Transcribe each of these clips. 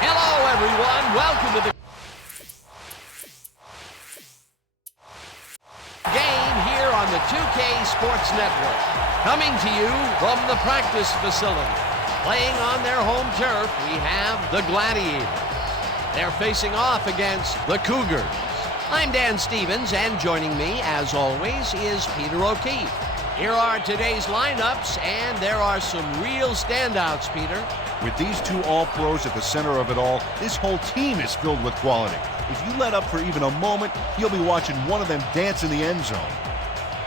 Hello, everyone. Welcome to the game here on the 2K Sports Network. Coming to you from the practice facility. Playing on their home turf, we have the Gladiators. They're facing off against the Cougars. I'm Dan Stevens, and joining me, as always, is Peter O'Keefe. Here are today's lineups, and there are some real standouts, Peter. With these two All-Pros at the center of it all, this whole team is filled with quality. If you let up for even a moment, you'll be watching one of them dance in the end zone.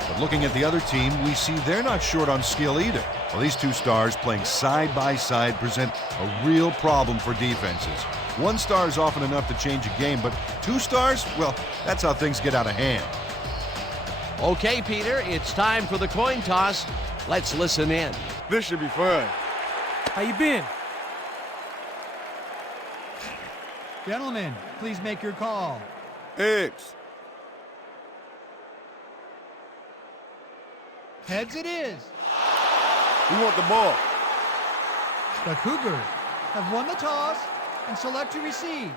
But looking at the other team, we see they're not short on skill either. Well, these two stars playing side by side present a real problem for defenses. One star is often enough to change a game, but two stars, well, that's how things get out of hand. Okay, Peter, it's time for the coin toss. Let's listen in. This should be fun. How you been? Gentlemen, please make your call. Eggs. Heads it is. We want the ball. The Cougars have won the toss and select to receive.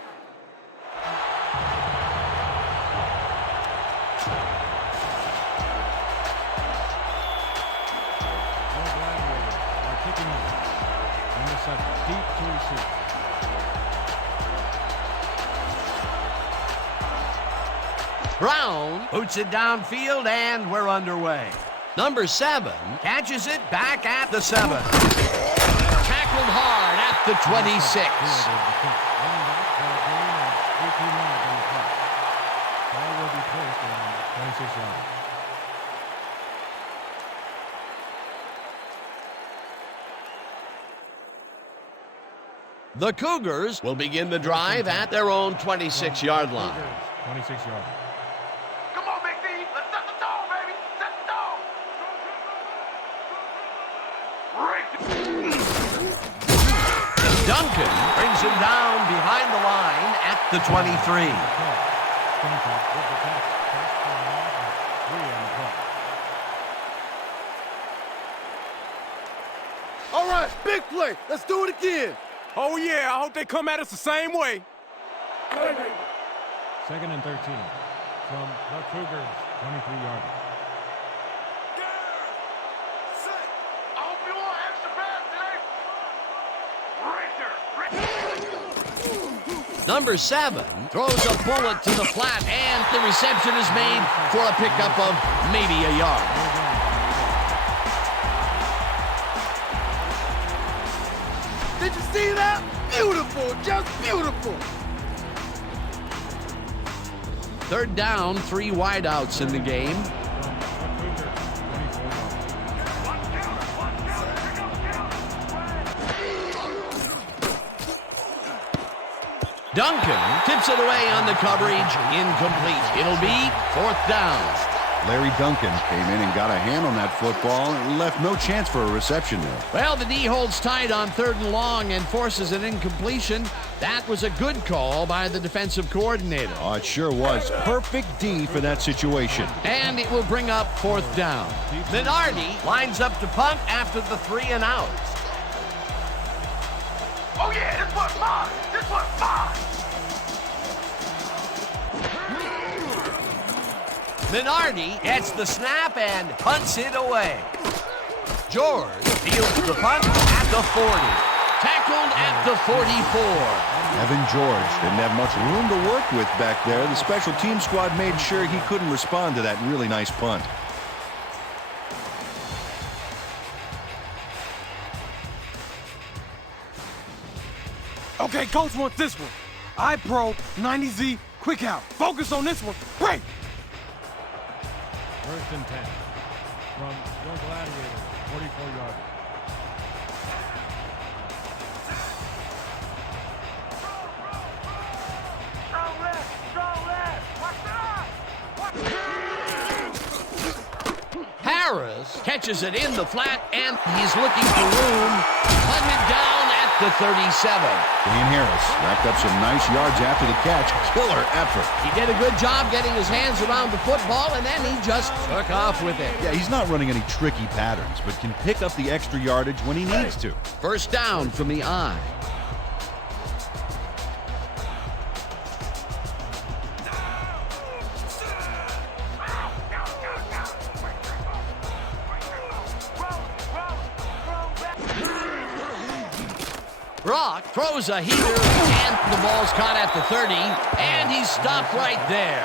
Deep to receive. Brown boots it downfield, and we're underway. Number 7 catches it back at the 7. Tackled hard at the 26. The Cougars will begin the drive at their own 26-yard line. 26 yards. Come on, Big D. Let's set the tone, baby. Set the tone. Duncan brings him down behind the line at the 23. All right, big play. Let's do it again. Oh, yeah, I hope they come at us the same way. 2nd and 13 from the Cougars, 23-yard. I hope you all extra pass today. Number 7 throws a bullet to the flat, and the reception is made for a pickup of maybe a yard. Did you see that? Beautiful, just beautiful. 3rd down, 3 wideouts in the game. Duncan tips it away on the coverage, incomplete. It'll be 4th down. Larry Duncan came in and got a hand on that football and left no chance for a reception there. Well, the D holds tight on 3rd and long and forces an incompletion. That was a good call by the defensive coordinator. Oh, it sure was. Perfect D for that situation. And it will bring up 4th down. Minardi lines up to punt after the 3 and out. Oh, yeah, this one's mine. This one's mine. Minardi gets the snap and punts it away. George fields the punt at the 40. Tackled at the 44. Evan George didn't have much room to work with back there. The special team squad made sure he couldn't respond to that really nice punt. Okay, coach wants this one. iPro 90Z quick out. Focus on this one. Break. 1st and 10 from your Gladiators, 44-yard. Harris catches it in the flat, and he's looking for room. Hunted down at the 37. Dan Harris racked up some nice yards after the catch. Killer effort. He did a good job getting his hands around the football, and then he just took off with it. Yeah, he's not running any tricky patterns, but can pick up the extra yardage when he needs to. First down from the I. Brock throws a heater, and the ball's caught at the 30, and he's stopped right there.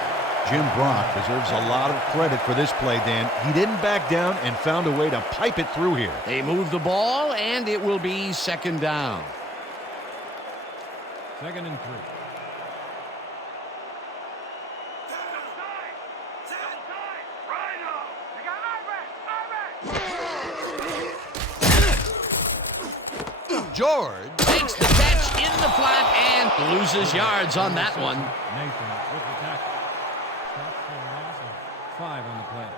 Jim Brock deserves a lot of credit for this play, Dan. He didn't back down and found a way to pipe it through here. They move the ball, and it will be second down. 2nd and 3. George makes the catch in the flat and loses yards on that one. Nathan with the tackle. That's for a loss of 5 on the play.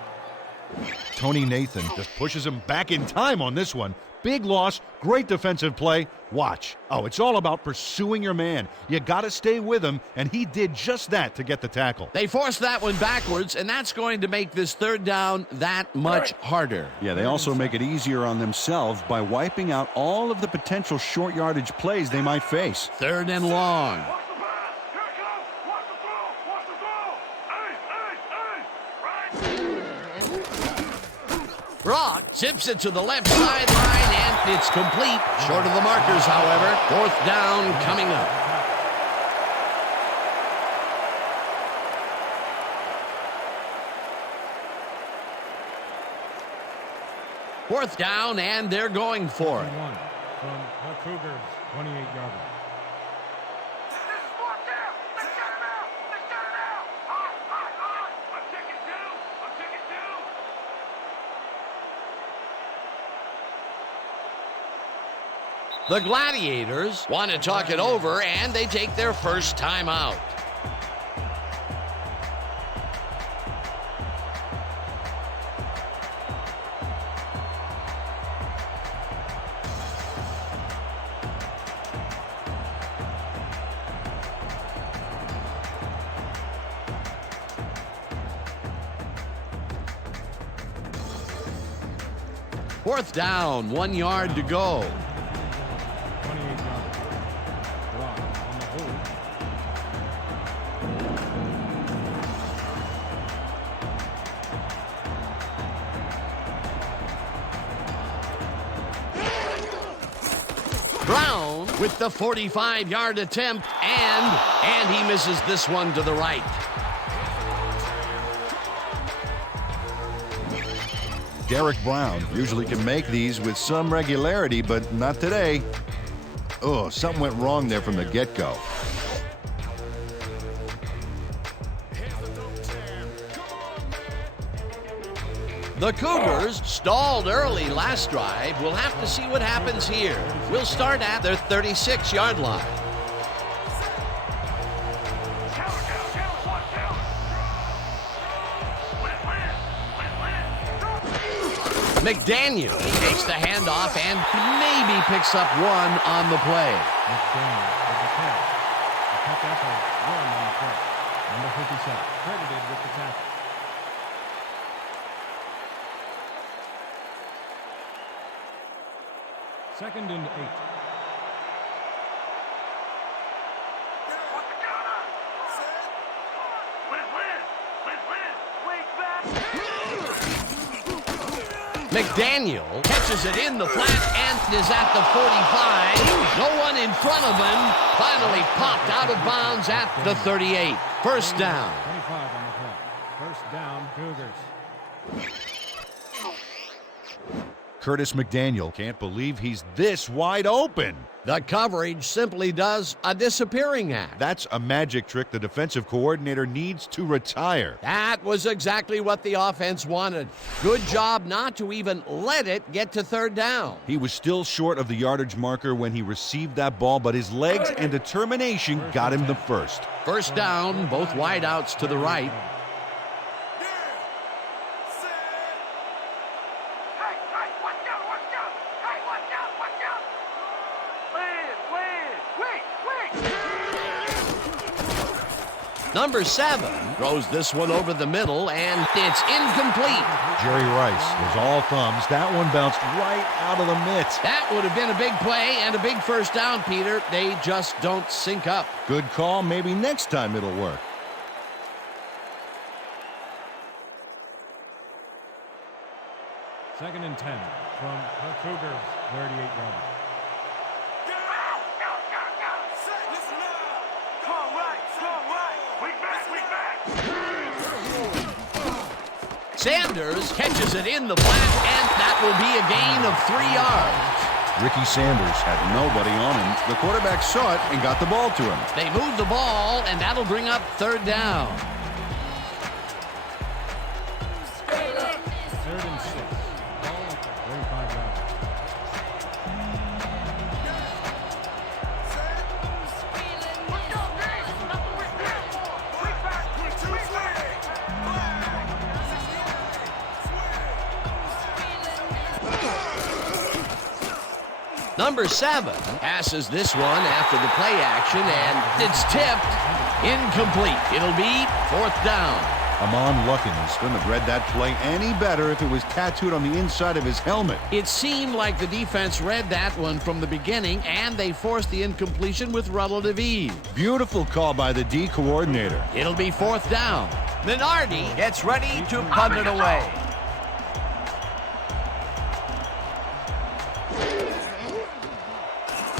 Tony Nathan just pushes him back in time on this one. Big loss, great defensive play. Watch. Oh, it's all about pursuing your man. You got to stay with him, and he did just that to get the tackle. They forced that one backwards, and that's going to make this third down that much harder. Yeah, they also make it easier on themselves by wiping out all of the potential short yardage plays they might face. Third and long. Watch the pass. Here it comes. Watch the throw. Watch the throw. Brock zips it to the left sideline, and it's complete. Short of the markers, however. Fourth down coming up. Fourth down, and they're going for it. One from the Cougars, 28-yard line. This is fourth down. Let's get him out. Let's get him out. I'm taking two. I'm taking two. The Gladiators want to talk it over, and they take their first time out. Fourth down, 1 yard to go. 28-yard line. Brock on the hold. Brown with the 45-yard attempt, and he misses this one to the right. Derek Brown usually can make these with some regularity, but not today. Oh, something went wrong there from the get-go. The Cougars stalled early last drive. We'll have to see what happens here. We'll start at their 36-yard line. McDaniel takes the handoff and maybe picks up one on the play. McDaniel with the catch. The pickup of 1 on the play. Number 57, credited with the tackle. Second and 8. What's the counter? Win. McDaniel catches it in the flat and is at the 45. No one in front of him. Finally popped out of bounds at the 38. First down. 25 on the play. First down, Cougars. Curtis McDaniel can't believe he's this wide open. The coverage simply does a disappearing act. That's a magic trick the defensive coordinator needs to retire. That was exactly what the offense wanted. Good job not to even let it get to third down. He was still short of the yardage marker when he received that ball, but his legs and determination got him the first. First down, both wideouts to the right. Hey, watch out. Hey, watch out. Number 7 throws this one over the middle, and it's incomplete. Jerry Rice was all thumbs. That one bounced right out of the mitts. That would have been a big play and a big first down, Peter. They just don't sync up. Good call. Maybe next time it'll work. Second and 10 from the Cougars, 38-yard. Listen up. Strong right, strong right. We back. Sanders catches it in the flat, and that will be a gain of 3 yards. Ricky Sanders had nobody on him. The quarterback saw it and got the ball to him. They move the ball, and that'll bring up 3rd down. 3rd and 6. Ball at the 35-yard. Number 7 passes this one after the play action, and it's tipped. Incomplete. It'll be 4th down. Amon Luckins couldn't have read that play any better if it was tattooed on the inside of his helmet. It seemed like the defense read that one from the beginning, and they forced the incompletion with relative ease. Beautiful call by the D coordinator. It'll be 4th down. Minardi gets ready to punt it away.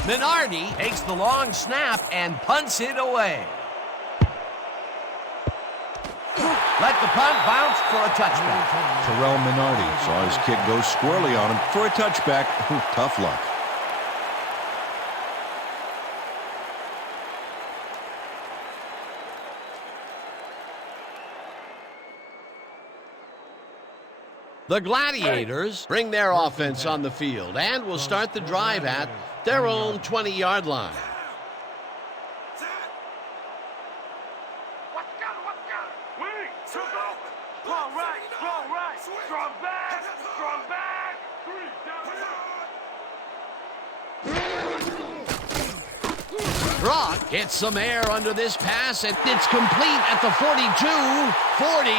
Minardi takes the long snap and punts it away. Let the punt bounce for a touchback. Terrell Minardi saw his kick go squirrely on him for a touchback. Tough luck. The Gladiators bring their offense on the field and will start the drive at their own 20-yard line. What's got it? Wing, strong open. Strong right, strong back. 3 down. Brock gets some air under this pass, and it's complete at the 42, 40,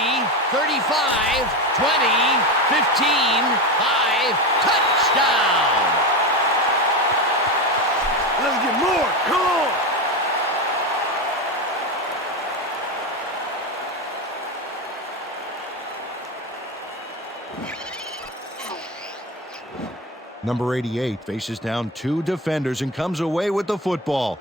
35, 20, 15, 5, touchdown! Let's get more. Come on. Number 88 faces down 2 defenders and comes away with the football.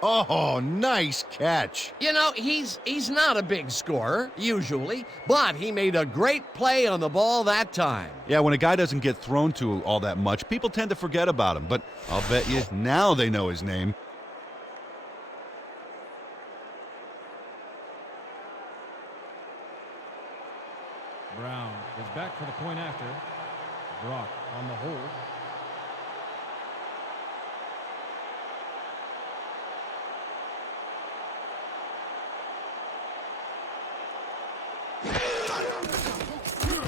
Oh, nice catch. You know, he's not a big scorer, usually, but he made a great play on the ball that time. Yeah, when a guy doesn't get thrown to all that much, people tend to forget about him. But I'll bet you now they know his name. Brown is back for the point after. Brock on the hold.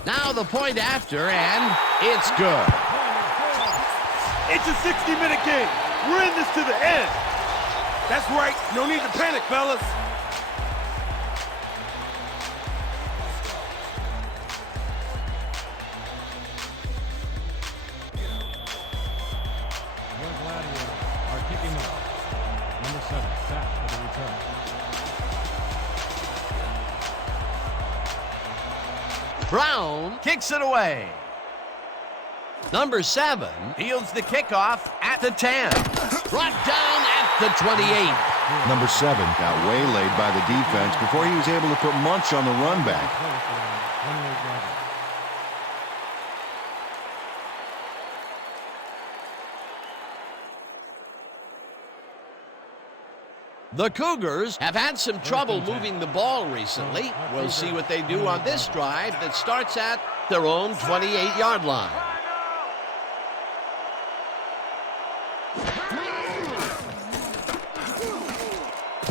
Now the point after, and it's good. It's a 60-minute game. We're in this to the end. That's right. No need to panic, fellas. The Gladiators are kicking off. Number 7 back for the return. Brown kicks it away. Number 7 fields the kickoff at the 10. Brought down at the 28. Number 7 got waylaid by the defense before he was able to put Munch on the run back. 28-yard. The Cougars have had some trouble moving the ball recently. We'll see what they do on this drive that starts at their own 28-yard line.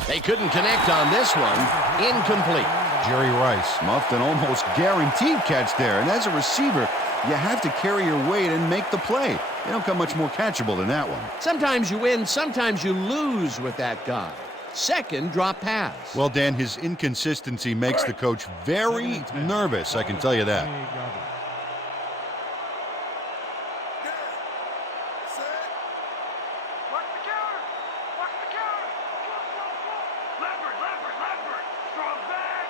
They couldn't connect on this one. Incomplete. Jerry Rice muffed an almost guaranteed catch there. And as a receiver, you have to carry your weight and make the play. They don't come much more catchable than that one. Sometimes you win, sometimes you lose with that guy. second drop pass. Well, Dan, his inconsistency makes the coach very nervous, I can tell you that. 28 yarders. Watch the counter! Watch the counter! Leopard! Strong back!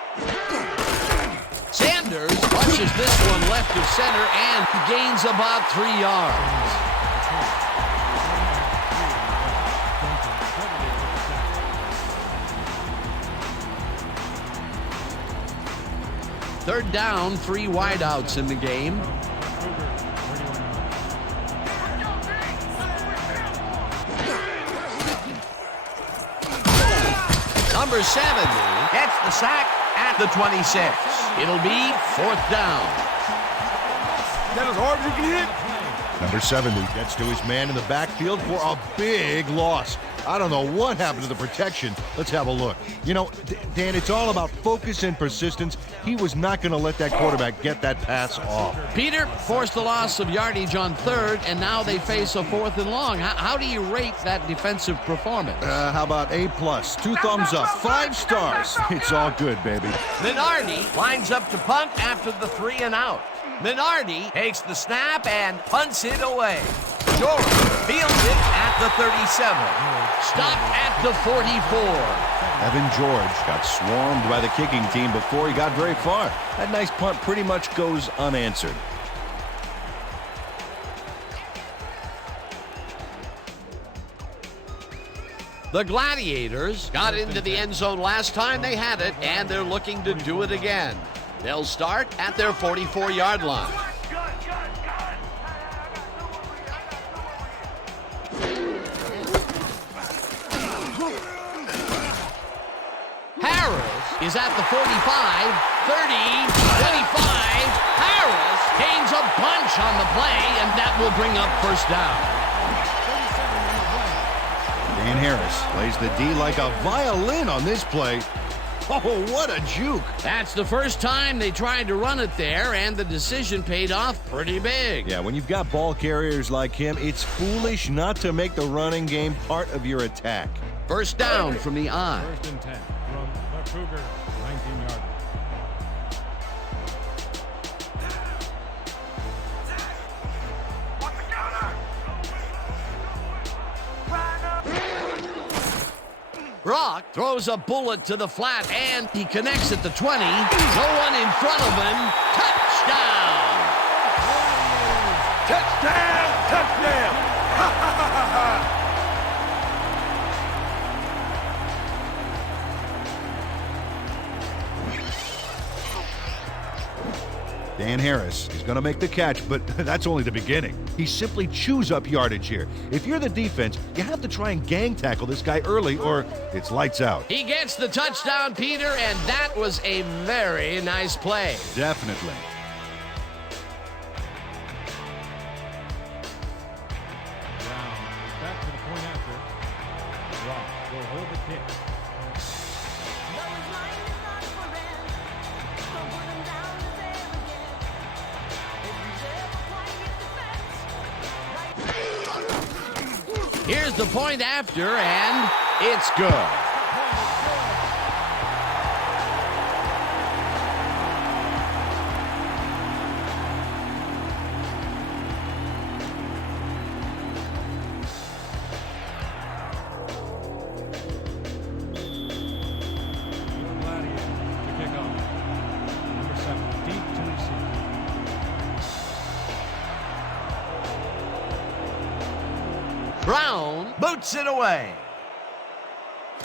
Sanders punches this one left of center and gains about 3 yards. Third down, 3 wideouts in the game. Number 70 gets the sack at the 26. It'll be 4th down. Is that as hard as you can hit? Number 70 gets to his man in the backfield for a big loss. I don't know what happened to the protection. Let's have a look. You know, Dan, it's all about focus and persistence. He was not going to let that quarterback get that pass off. Peter forced the loss of yardage on 3rd, and now they face a 4th and long. How do you rate that defensive performance? How about A+, 2 thumbs up, 5 stars. It's all good, baby. Minardi lines up to punt after the 3 and out. Minardi takes the snap and punts it away. George fields it at the 37. Stopped at the 44. Evan George got swarmed by the kicking team before he got very far. That nice punt pretty much goes unanswered. The Gladiators got into the end zone last time they had it, and they're looking to do it again. They'll start at their 44-yard line. Harris is at the 45, 30, 25. Harris gains a bunch on the play, and that will bring up 1st down. Dan Harris plays the D like a violin on this play. Oh, what a juke. That's the first time they tried to run it there, and the decision paid off pretty big. Yeah, when you've got ball carriers like him, it's foolish not to make the running game part of your attack. 1st down from the I. 1st and 10 from the Cougar 19-yard. Watch the counter! Brock throws a bullet to the flat, and he connects at the 20. No one in front of him. Touchdown! Touchdown! Touchdown! Ha ha ha ha ha! Dan Harris is going to make the catch, but that's only the beginning. He simply chews up yardage here. If you're the defense, you have to try and gang tackle this guy early, or it's lights out. He gets the touchdown, Peter, and that was a very nice play. Definitely. Brown is back to the point after. Brock will hold the kick. Here's the point after, and it's good. Gladiators to kick off. Number 7, deep to receive. Brown boots it away.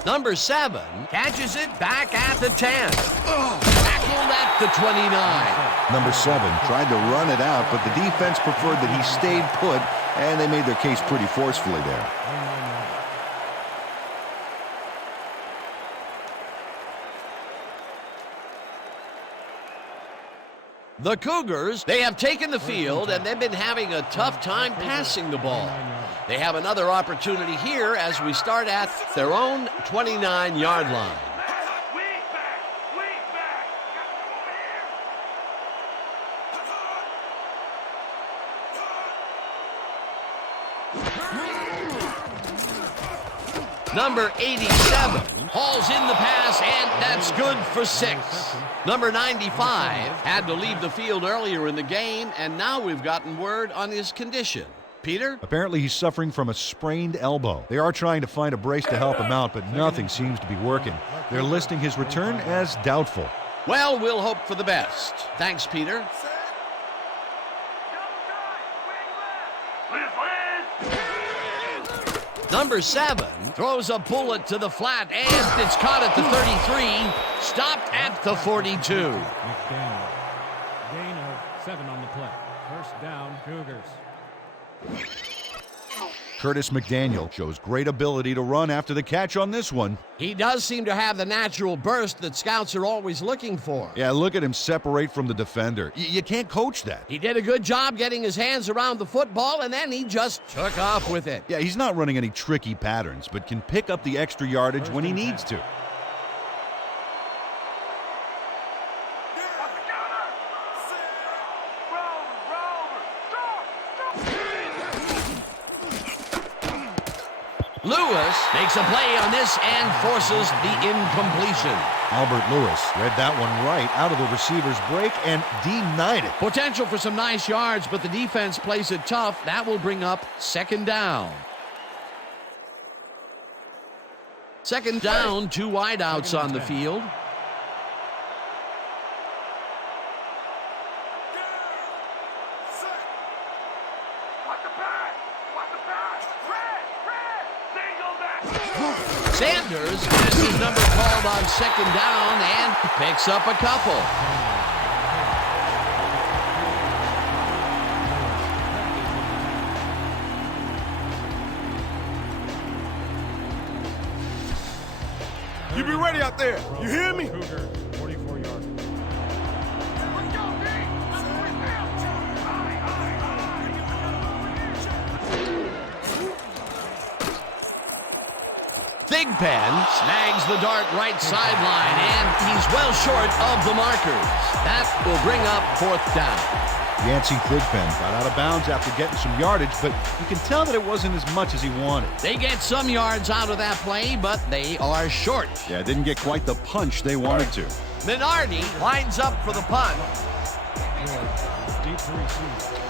Number 7 catches it back at the 10. Tackled at the 29. Number 7 tried to run it out, but the defense preferred that he stayed put, and they made their case pretty forcefully there. The Cougars, they have taken the field, and they've been having a tough time passing the ball. They have another opportunity here as we start at their own 29-yard line. Weak back! Weak back! Got to come over here! Number 87 Hauls in the pass, and that's good for 6. Number 95 had to leave the field earlier in the game, and now we've gotten word on his condition. Peter? Apparently he's suffering from a sprained elbow. They are trying to find a brace to help him out, but nothing seems to be working. They're listing his return as doubtful. Well, we'll hope for the best. Thanks, Peter. Number 7 throws a bullet to the flat, and it's caught at the 33, stopped at the 42. McDaniel. Gain of 7 on the play. First down, Cougars. Curtis McDaniel shows great ability to run after the catch on this one. He does seem to have the natural burst that scouts are always looking for. Yeah, look at him separate from the defender. You can't coach that. He did a good job getting his hands around the football, and then he just took off with it. Yeah, he's not running any tricky patterns, but can pick up the extra yardage when he needs to. Lewis makes a play on this and forces the incompletion. Albert Lewis read that one right out of the receiver's break and denied it. Potential for some nice yards, but the defense plays it tough. That will bring up 2nd down. 2nd down, 2 wideouts on the field. Sanders has his number called on 2nd down and picks up a couple. You be ready out there. You hear me? Cougar, 44 yards. Thigpen snags the dart right sideline, and he's well short of the markers. That will bring up 4th down. Yancey Thigpen got out of bounds after getting some yardage, but you can tell that it wasn't as much as he wanted. They get some yards out of that play, but they are short. Yeah, didn't get quite the punch they wanted to. Minardi lines up for the punt. Deep to receive.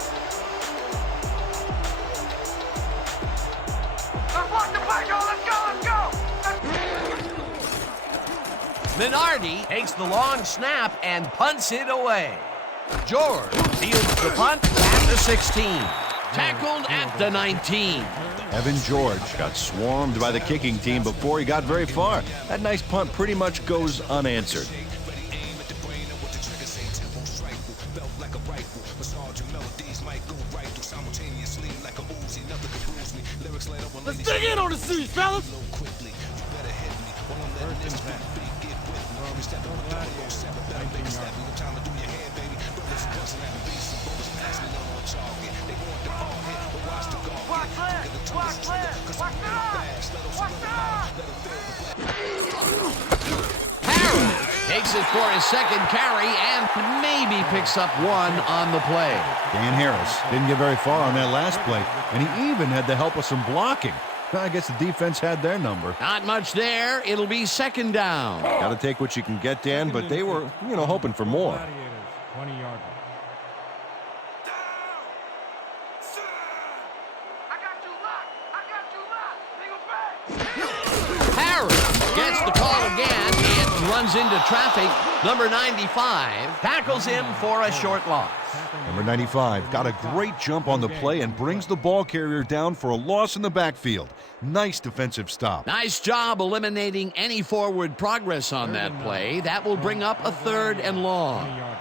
Minardi takes the long snap and punts it away. George fields the punt at the 16. Tackled at the 19. Evan George got swarmed by the kicking team before he got very far. That nice punt pretty much goes unanswered. Let's dig in on the siege, fellas. Harris takes it for his 2nd carry and maybe picks up 1 on the play. Dan Harris didn't get very far on that last play, and he even had the help of some blocking. I guess the defense had their number. Not much there. It'll be 2nd down. Got to take what you can get, Dan, but they were, hoping for more. Gladiators, 20-yard. Harris gets the call again and runs into traffic. Number 95 tackles him for a short loss. Number 95 got a great jump on the play and brings the ball carrier down for a loss in the backfield. Nice defensive stop. Nice job eliminating any forward progress on that play. That will bring up a 3rd and long. 20-yard.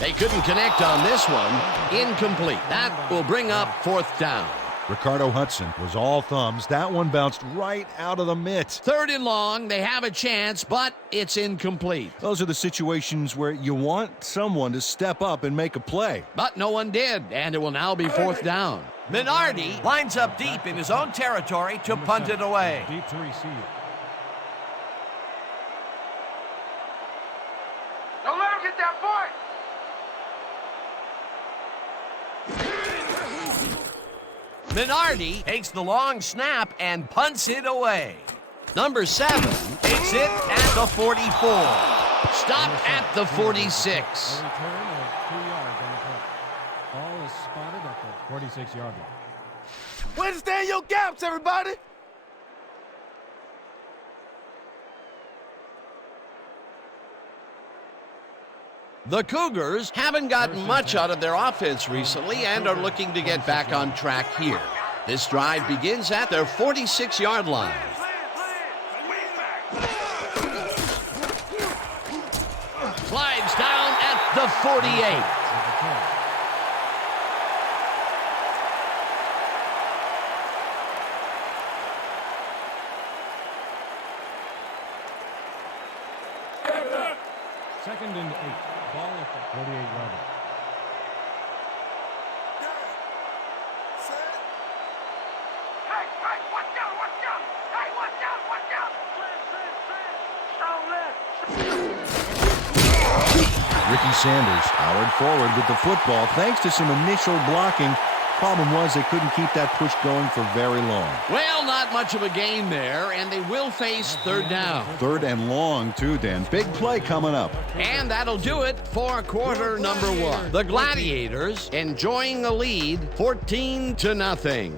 They couldn't connect on this one. Incomplete. That will bring up 4th down. Ricardo Hudson was all thumbs. That one bounced right out of the mitt. 3rd and long. They have a chance, but it's incomplete. Those are the situations where you want someone to step up and make a play. But no one did, and it will now be 4th down. Minardi lines up deep in his own territory to punt it away. Deep to receive. Minardi takes the long snap and punts it away. Number 7 takes it at the 44. Stopped at the 46. A return of 2 yards on the play. Ball is spotted at the 46-yard line. Way to stand your gaps, everybody! The Cougars haven't gotten much out of their offense recently and are looking to get back on track here. This drive begins at their 46-yard line. Slides down at the 48. Second and 8. Ball at the 48-yard line. Hey, watch out, watch out! Hey, watch out, watch out! Strong left. Ricky Sanders powered forward with the football thanks to some initial blocking. Problem was they couldn't keep that push going for very long. Well, not much of a gain there, and they will face third down. Third and long, too, Dan. Big play coming up. And that'll do it for quarter number 1. The Gladiators enjoying the lead 14-0.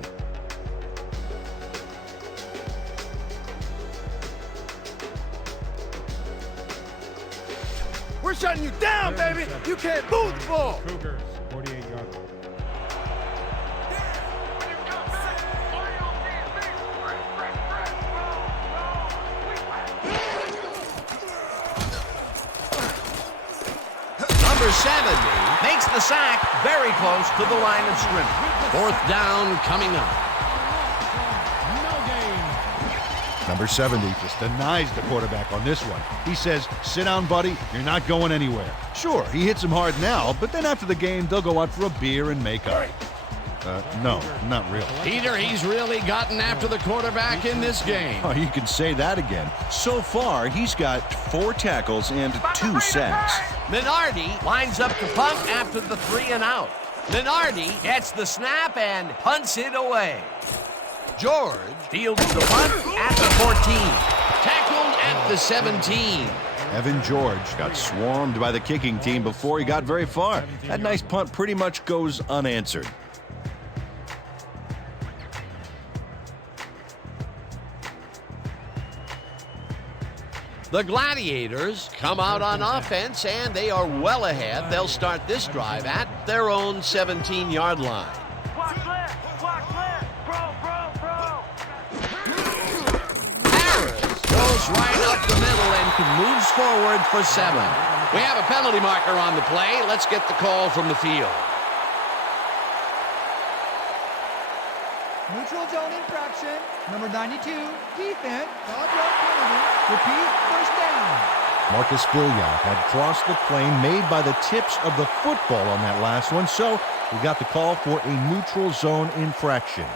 We're shutting you down, baby! You can't move the ball! Cougars, 48-yard line. Number 70 makes the sack very close to the line of scrimmage. Fourth down coming up. No gain. Number 70 just denies the quarterback on this one. He says, sit down, buddy. You're not going anywhere. Sure, he hits him hard now, but then after the game, they'll go out for a beer and make up. No, not really. Peter, he's really gotten after the quarterback in this game. Oh, you can say that again. So far, he's got 4 tackles and 2 sacks. Minardi lines up to punt after the 3 and out. Minardi gets the snap and punts it away. George fields the punt at the 14. Tackled at the 17. Evan George got swarmed by the kicking team before he got very far. That nice punt pretty much goes unanswered. The Gladiators come out on offense, and they are well ahead. They'll start this drive at their own 17-yard line. Watch left, bro. Harris goes right up the middle and moves forward for 7. We have a penalty marker on the play. Let's get the call from the field. Neutral zone infraction. Number 92, defense. Dodge route penalty. Repeat, first down. Marcus Billiard had crossed the plane made by the tips of the football on that last one, so we got the call for a neutral zone infraction.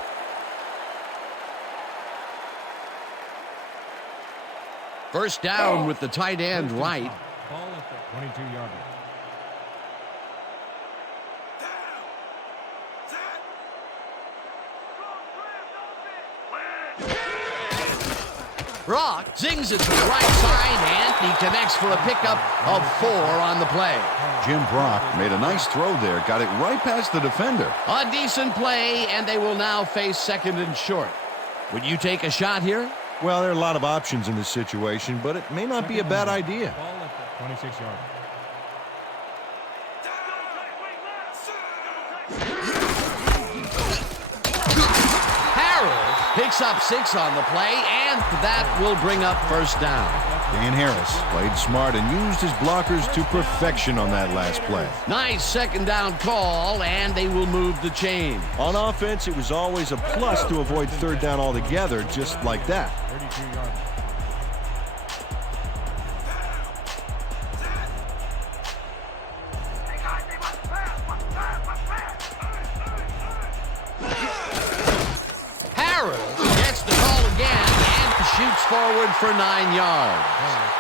First down with the tight end right. Ball at the 22-yard line. Brock zings it to the right side, and he connects for a pickup of 4 on the play. Jim Brock made a nice throw there, got it right past the defender. A decent play, and they will now face second and short. Would you take a shot here? Well, there are a lot of options in this situation, but it may not be a bad idea. Ball at the 26-yard line. Picks up 6 on the play, and that will bring up first down. Dan Harris played smart and used his blockers to perfection on that last play. Nice second down call, and they will move the chain. On offense, it was always a plus to avoid third down altogether, just like that. 32-yard line. Harris gets the call again and shoots forward for 9 yards.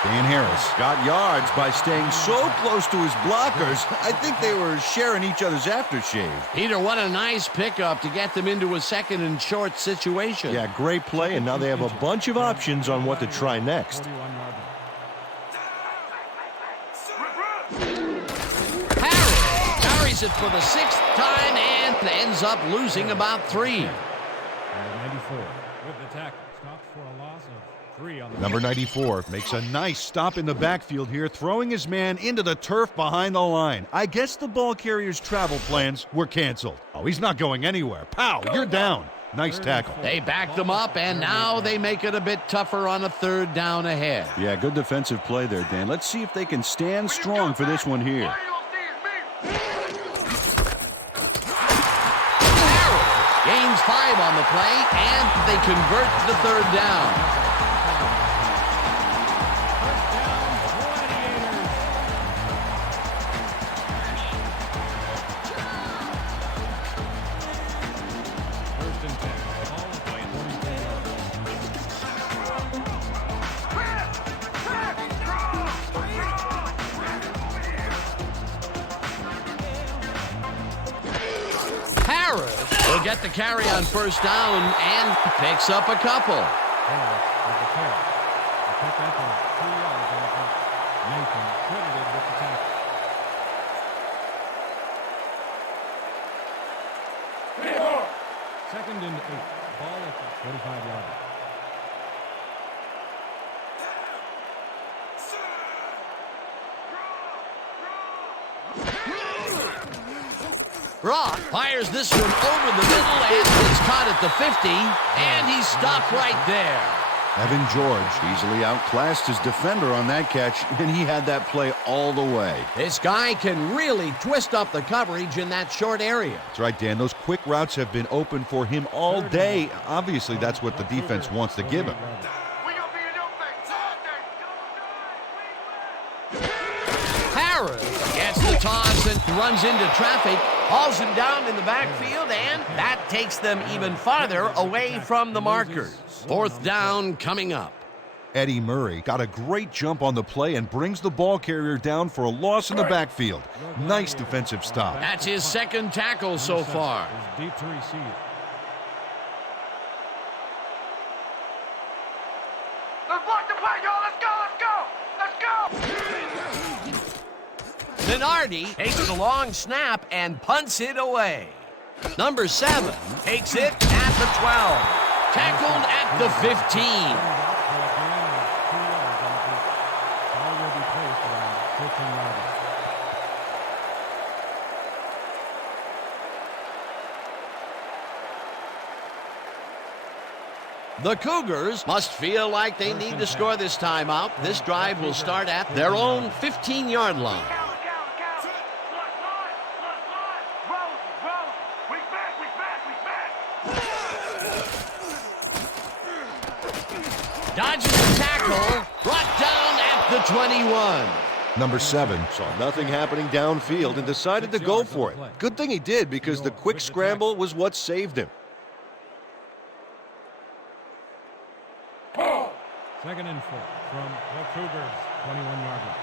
Dan Harris. Got yards by staying so close to his blockers. I think they were sharing each other's aftershave. Peter, what a nice pickup to get them into a 2nd and short situation. Yeah, great play, and now they have a bunch of options on what to try next. 41-yard Harris carries it for the 6th time and ends up losing about 3. Number 94 with the tackle. Stops for a loss of 3 on the Number 94 makes a nice stop in the backfield here, throwing his man into the turf behind the line. I guess the ball carrier's travel plans were canceled. Oh, he's not going anywhere. Pow, you're down. Nice tackle. They back them up, and now they make it a bit tougher on a 3rd down ahead. Yeah, good defensive play there, Dan. Let's see if they can stand strong for this one here. Gains 5 on the play, and they convert the 3rd down. First and 10. Ball is playing 43 yards. Harris will get the carry on 1st down and picks up a couple. Harris with the carry. The pickup of 3 yards on the play. Nathan credited with the tackle. Second and 8. Ball at the 45-yard line. Brock fires this one over the middle, and it's caught at the 50, and he's stopped right there. Evan George easily outclassed his defender on that catch, and he had that play all the way. This guy can really twist up the coverage in that short area. That's right, Dan. Those quick routes have been open for him all day. Obviously, that's what the defense wants to give him. Harris gets the toss and runs into traffic, hauls him down in the backfield, and that takes them even farther away from the markers. 4th down coming up. Eddie Murray got a great jump on the play and brings the ball carrier down for a loss in the backfield. Nice defensive stop. That's his 2nd tackle so far. Is deep to receive. Let's block the play, y'all. Let's go, let's go, let's go. Minardi takes the long snap and punts it away. Number 7 takes it at the 12. Tackled at the 15. For a gain of 2 yards on the play. Ball will be placed around 15 yards. The Cougars must feel like they need to score this time out. This drive will start at their own 15-yard line. Dodges the tackle, brought down at the 21. Number 7 saw nothing happening downfield and decided to go for it. Good thing he did, because the quick scramble was what saved him. 2nd and 4 from the Cougars, 21-yard line.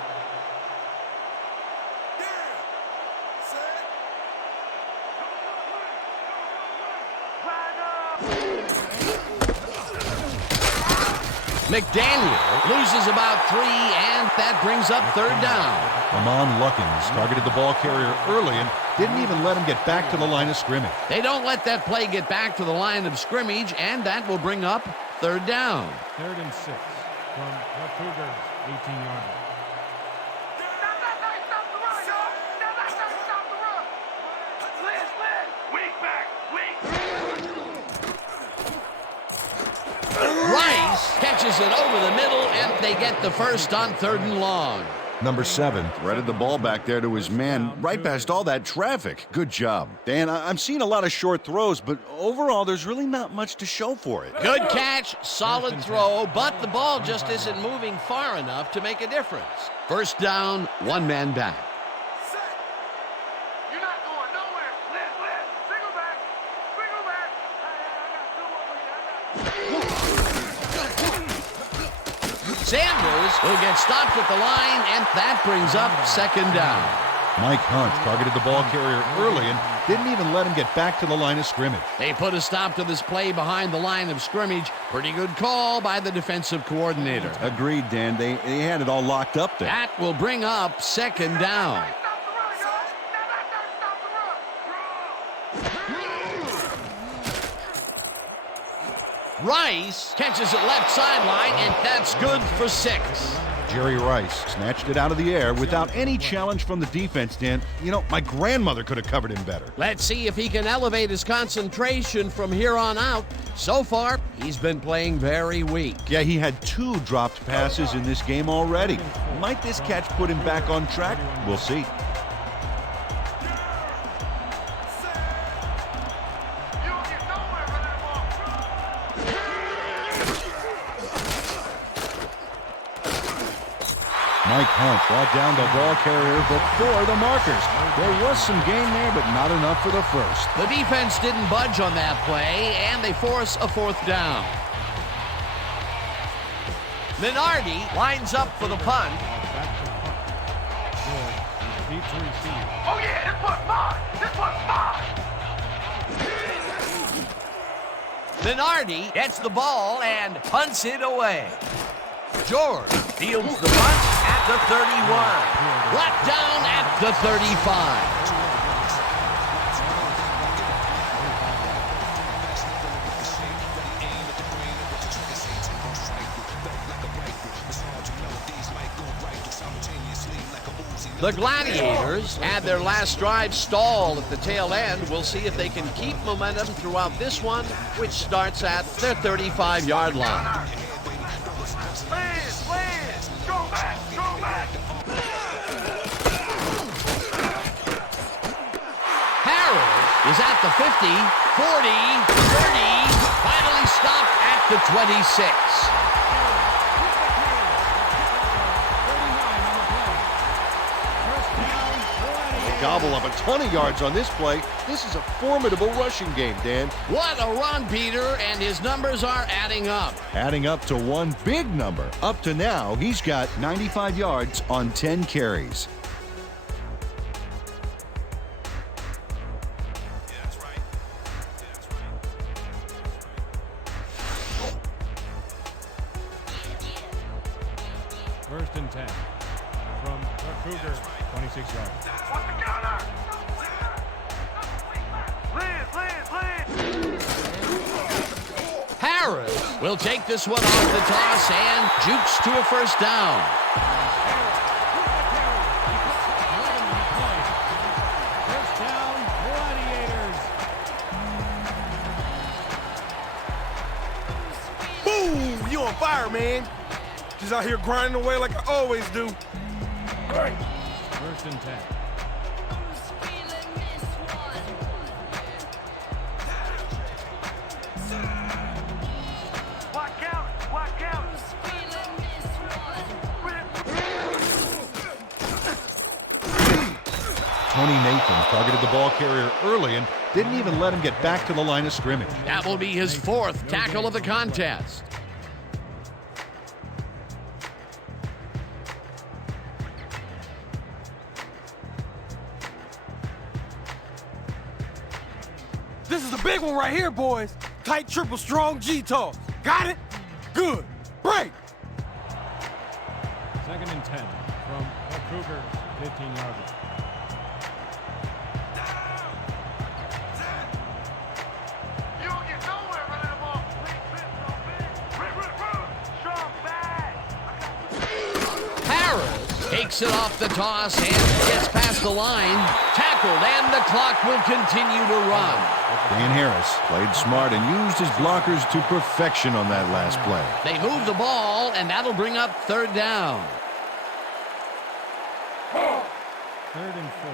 McDaniel loses about 3, and that brings up 3rd down. Amon Luckins targeted the ball carrier early and didn't even let him get back to the line of scrimmage. They don't let that play get back to the line of scrimmage, and that will bring up 3rd down. 3rd and 6 from the Cougars, 18-yard line. Stop the run, y'all. Stop the run. Liz. Weak back. Rice catches it over the middle, and they get the first on 3rd and long. Number 7 threaded the ball back there to his man right past all that traffic. Good job. Dan, I'm seeing a lot of short throws, but overall, there's really not much to show for it. Good catch, solid throw, but the ball just isn't moving far enough to make a difference. 1st down, 1 man back. You're not going nowhere. Liz. Single back. Hey, I got 2 over here. Sanders will get stopped at the line, and that brings up second down. Mike Hunt targeted the ball carrier early and didn't even let him get back to the line of scrimmage. They put a stop to this play behind the line of scrimmage. Pretty good call by the defensive coordinator. Agreed, Dan. They had it all locked up there. That will bring up second down. Stop the run, y'all. Now that doesn't stop the run. Rice catches it left sideline, and that's good for 6. Jerry Rice snatched it out of the air without any challenge from the defense, Dan. You know, my grandmother could have covered him better. Let's see if he can elevate his concentration from here on out. So far, he's been playing very weak. Yeah, he had 2 dropped passes in this game already. Might this catch put him back on track? We'll see. You don't get nowhere running the ball. Mike Hunt brought down the ball carrier before the markers. There was some gain there, but not enough for the first. The defense didn't budge on that play, and they force a 4th down. Minardi lines up for the punt. Deep to receive. Oh, yeah, this one's mine. This one's mine. Minardi gets the ball and punts it away. George fields the punt at the 31. Brought down at the 35. The Gladiators had their last drive stalled at the tail end. We'll see if they can keep momentum throughout this one, which starts at their 35-yard line. Liz, go back, go back. Harrell is at the 50, 40, 30, finally stopped at the 26. Gobble up a ton of yards on this play. This is a formidable rushing game, Dan. What a run, Peter, and his numbers are adding up. Adding up to one big number. Up to now, he's got 95 yards on 10 carries. First and 10 from the Cougars, 26 yards. What's the counter? Liz. Harris will take this one off the toss and jukes to a first down. First down, Gladiators. Boom! You on fire, man. Just out here grinding away like I always do. Great. First and 10. Watch out. Tony Nathan targeted the ball carrier early and didn't even let him get back to the line of scrimmage. That will be his 4th tackle of the contest. This is a big one right here, boys. Tight triple strong G-toss. Got it? Good. Break. Second and 10 from the Cougars, 15-yard line. You don't get nowhere running the ball. Strong back. Harris takes it off the toss and gets past the line. Tackled, and the clock will continue to run. Dan Harris played smart and used his blockers to perfection on that last play. They move the ball, and that'll bring up 3rd down. 3rd and 4.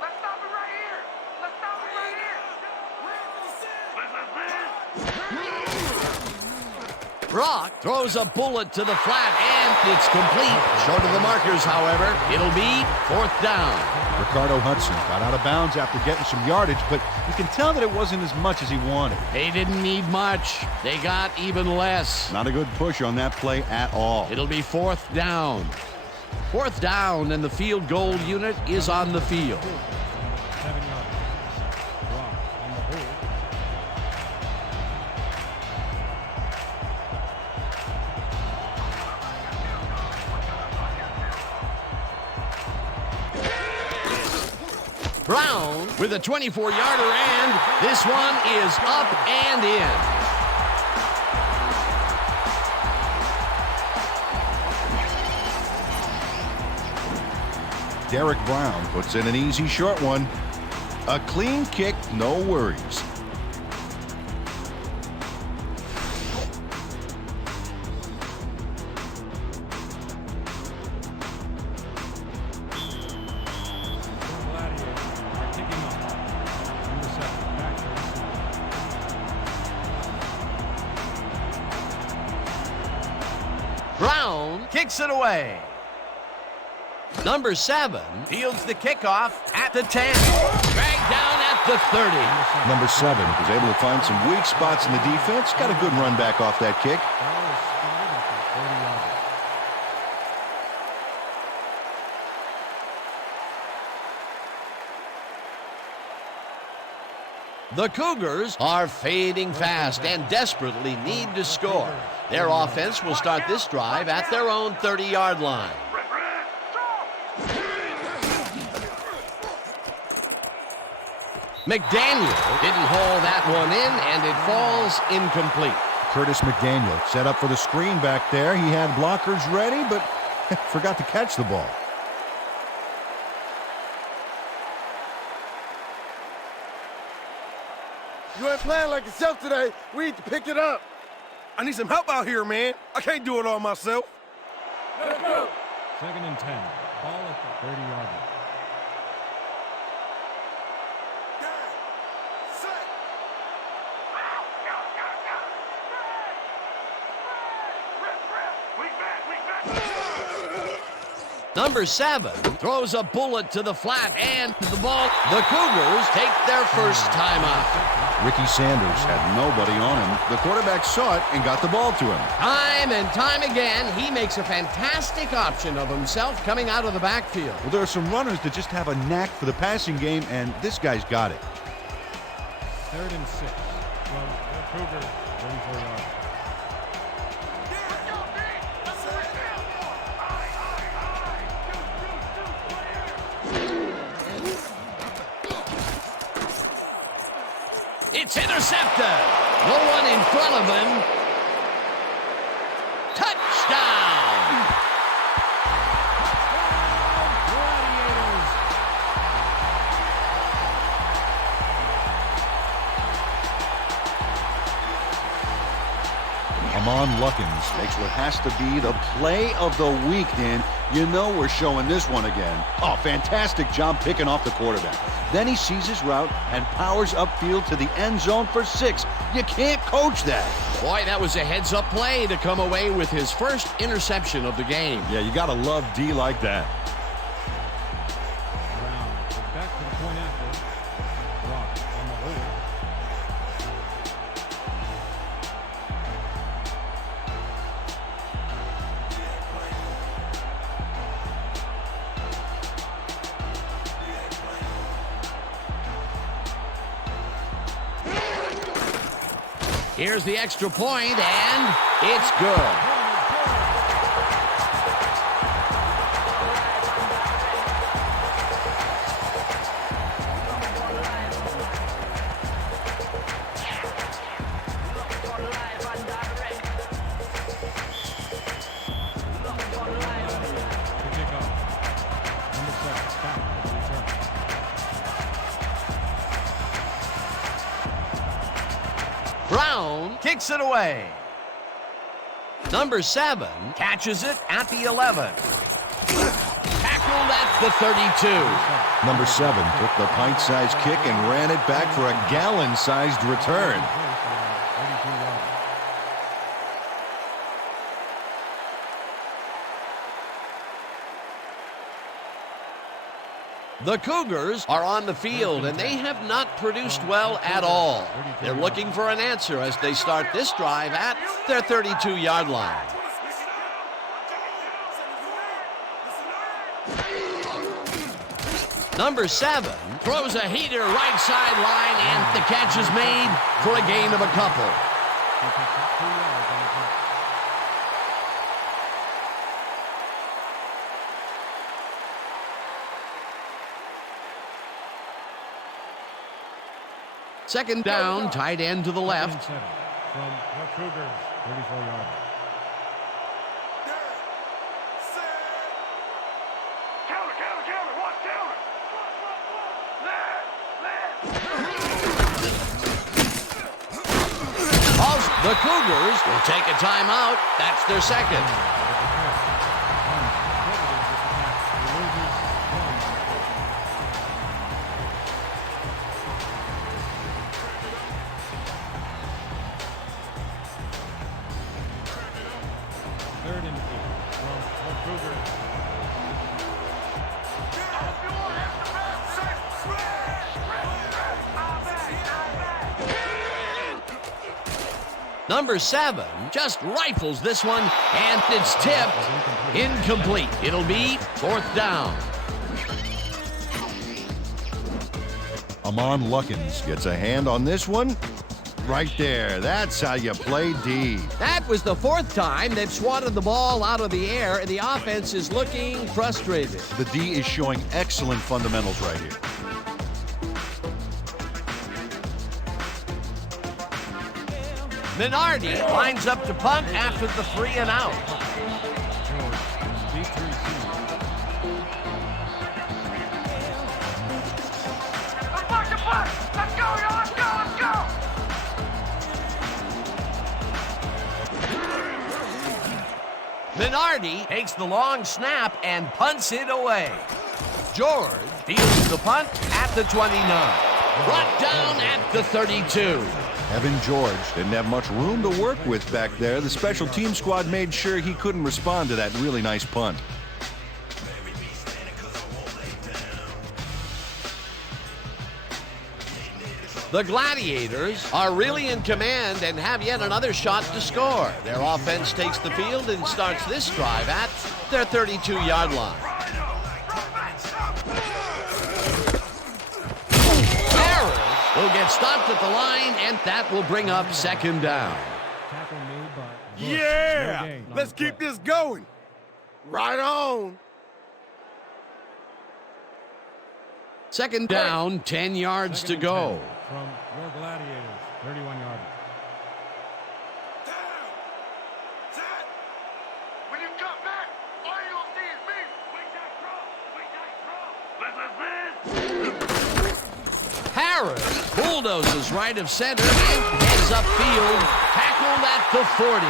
Let's stop it right here. Brock throws a bullet to the flat, and it's complete. Short of the markers, however. It'll be 4th down. Ricardo Hudson got out of bounds after getting some yardage, but you can tell that it wasn't as much as he wanted. They didn't need much. They got even less. Not a good push on that play at all. It'll be 4th down. 4th down, and the field goal unit is on the field. 7 yards. Brock on the hold. Brown with a 24-yarder, and this one is up and in. Derek Brown puts in an easy short one. A clean kick, no worries. Gladiators are kicking off. Number 7, back to receive. Brown kicks it away. Number 7 fields the kickoff at the 10. Dragged down at the 30. Number 7 was able to find some weak spots in the defense. Got a good run back off that kick. Ball is spotted at the 30-yard line. The Cougars are fading fast and desperately need to score. Their offense will start this drive at their own 30-yard line. McDaniel didn't haul that one in, and it falls incomplete. Curtis McDaniel set up for the screen back there. He had blockers ready, but forgot to catch the ball. You ain't playing like yourself today. We need to pick it up. I need some help out here, man. I can't do it all myself. Let's go. 2nd and 10. Ball at the 30-yard line. Number 7 throws a bullet to the flat, and the ball. The Cougars take their first time out. Ricky Sanders had nobody on him. The quarterback saw it and got the ball to him. Time and time again, he makes a fantastic option of himself coming out of the backfield. Well, there are some runners that just have a knack for the passing game, and this guy's got it. 3rd and 6 from the Cougar 34-yard line. It's intercepted. No one in front of him. Touchdown! Gladiators. Amon Luckins makes what has to be the play of the week, Dan. You know we're showing this one again. Oh, fantastic job picking off the quarterback. Then he sees his route and powers upfield to the end zone for 6. You can't coach that. Boy, that was a heads-up play to come away with his first interception of the game. Yeah, you got to love D like that. Brown is back to the point after. Brock on the hold. Here's the extra point, and it's good. Brown kicks it away. Number 7 catches it at the 11. Tackled at the 32. Number 7 took the pint-sized kick and ran it back for a gallon-sized return. The Cougars are on the field, and they have not produced well at all. They're looking for an answer as they start this drive at their 32-yard line. Number 7 throws a heater right sideline, and the catch is made for a gain of a couple. He picks up 2 yards on the play. Second down, tight end to the left. Second and 7 from the Cougars, 34-yard. Counter, counter, counter. Watch counter. The Cougars will take a timeout. That's their second. Third and 8 from the Cougars. Number 7 just rifles this one, and it's tipped. Incomplete. It'll be 4th down. Amon Luckins gets a hand on this one. Right there. That's how you play D. That was the 4th time they've swatted the ball out of the air, and the offense is looking frustrated. The D is showing excellent fundamentals right here. Minardi lines up to punt after the 3 and out. Let's mark the punt. Let's go, y'all. Let's go, let's go. Minardi takes the long snap and punts it away. George fields the punt at the 29. Brought down at the 32. Evan George didn't have much room to work with back there. The special team squad made sure he couldn't respond to that really nice punt. The Gladiators are really in command and have yet another shot to score. Their offense takes the field and starts this drive at their 32-yard line. Will get stopped at the line, and that will bring up 2nd down. Yeah! Let's keep this going. Right on. 2nd down, 10 yards to go. From your Gladiators, 31-yard. When you come back, all you'll see is me. Wait, that throw. Harris bulldozes right of center and heads upfield, tackled at the 40.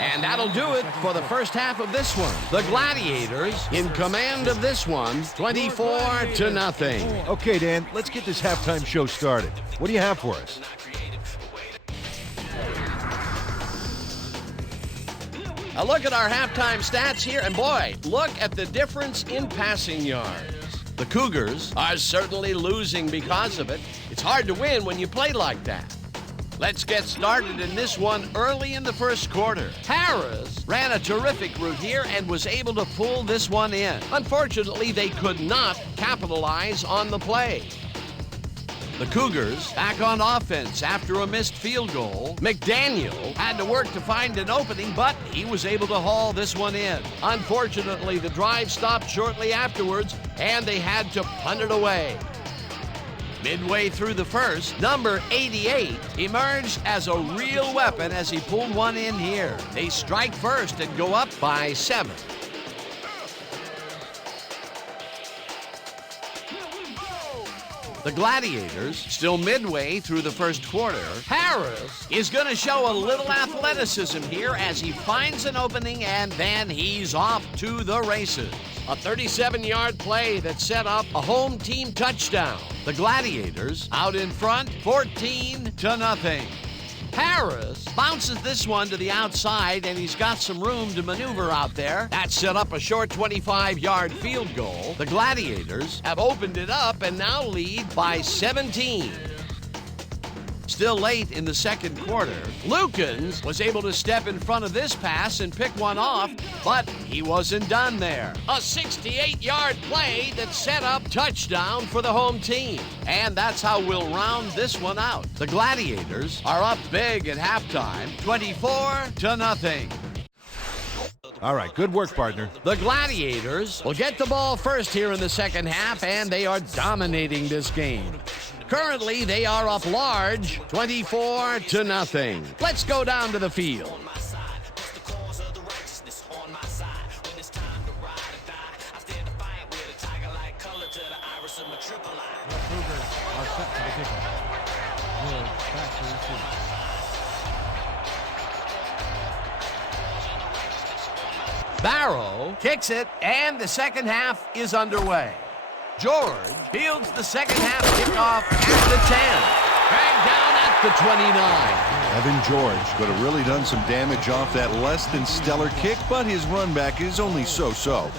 And that'll do it for the first half of this one. The Gladiators in command of this one, 24-0. Okay, Dan, let's get this halftime show started. What do you have for us? A look at our halftime stats here, and boy, look at the difference in passing yards. The Cougars are certainly losing because of it. It's hard to win when you play like that. Let's get started in this one early in the first quarter. Harris ran a terrific route here and was able to pull this one in. Unfortunately, they could not capitalize on the play. The Cougars back on offense after a missed field goal. McDaniel had to work to find an opening, but he was able to haul this one in. Unfortunately, the drive stopped shortly afterwards, and they had to punt it away. Midway through the first, number 88 emerged as a real weapon as he pulled one in here. They strike first and go up by 7. The Gladiators, still midway through the first quarter. Harris is going to show a little athleticism here as he finds an opening, and then he's off to the races. A 37-yard play that set up a home team touchdown. The Gladiators out in front, 14-0. Harris bounces this one to the outside, and he's got some room to maneuver out there. That set up a short 25-yard field goal. The Gladiators have opened it up and now lead by 17. Still late in the second quarter, Lukens was able to step in front of this pass and pick one off, but he wasn't done there. A 68-yard play that set up touchdown for the home team. And that's how we'll round this one out. The Gladiators are up big at halftime, 24-0. All right, good work, partner. The Gladiators will get the ball first here in the second half, and they are dominating this game. Currently, they are up large, 24-0. Let's go down to the field. Barrow kicks it, and the second half is underway. George fields the second half kickoff at the 10. Dragged down at the 29. Evan George could have really done some damage off that less than stellar kick, but his run back is only so-so.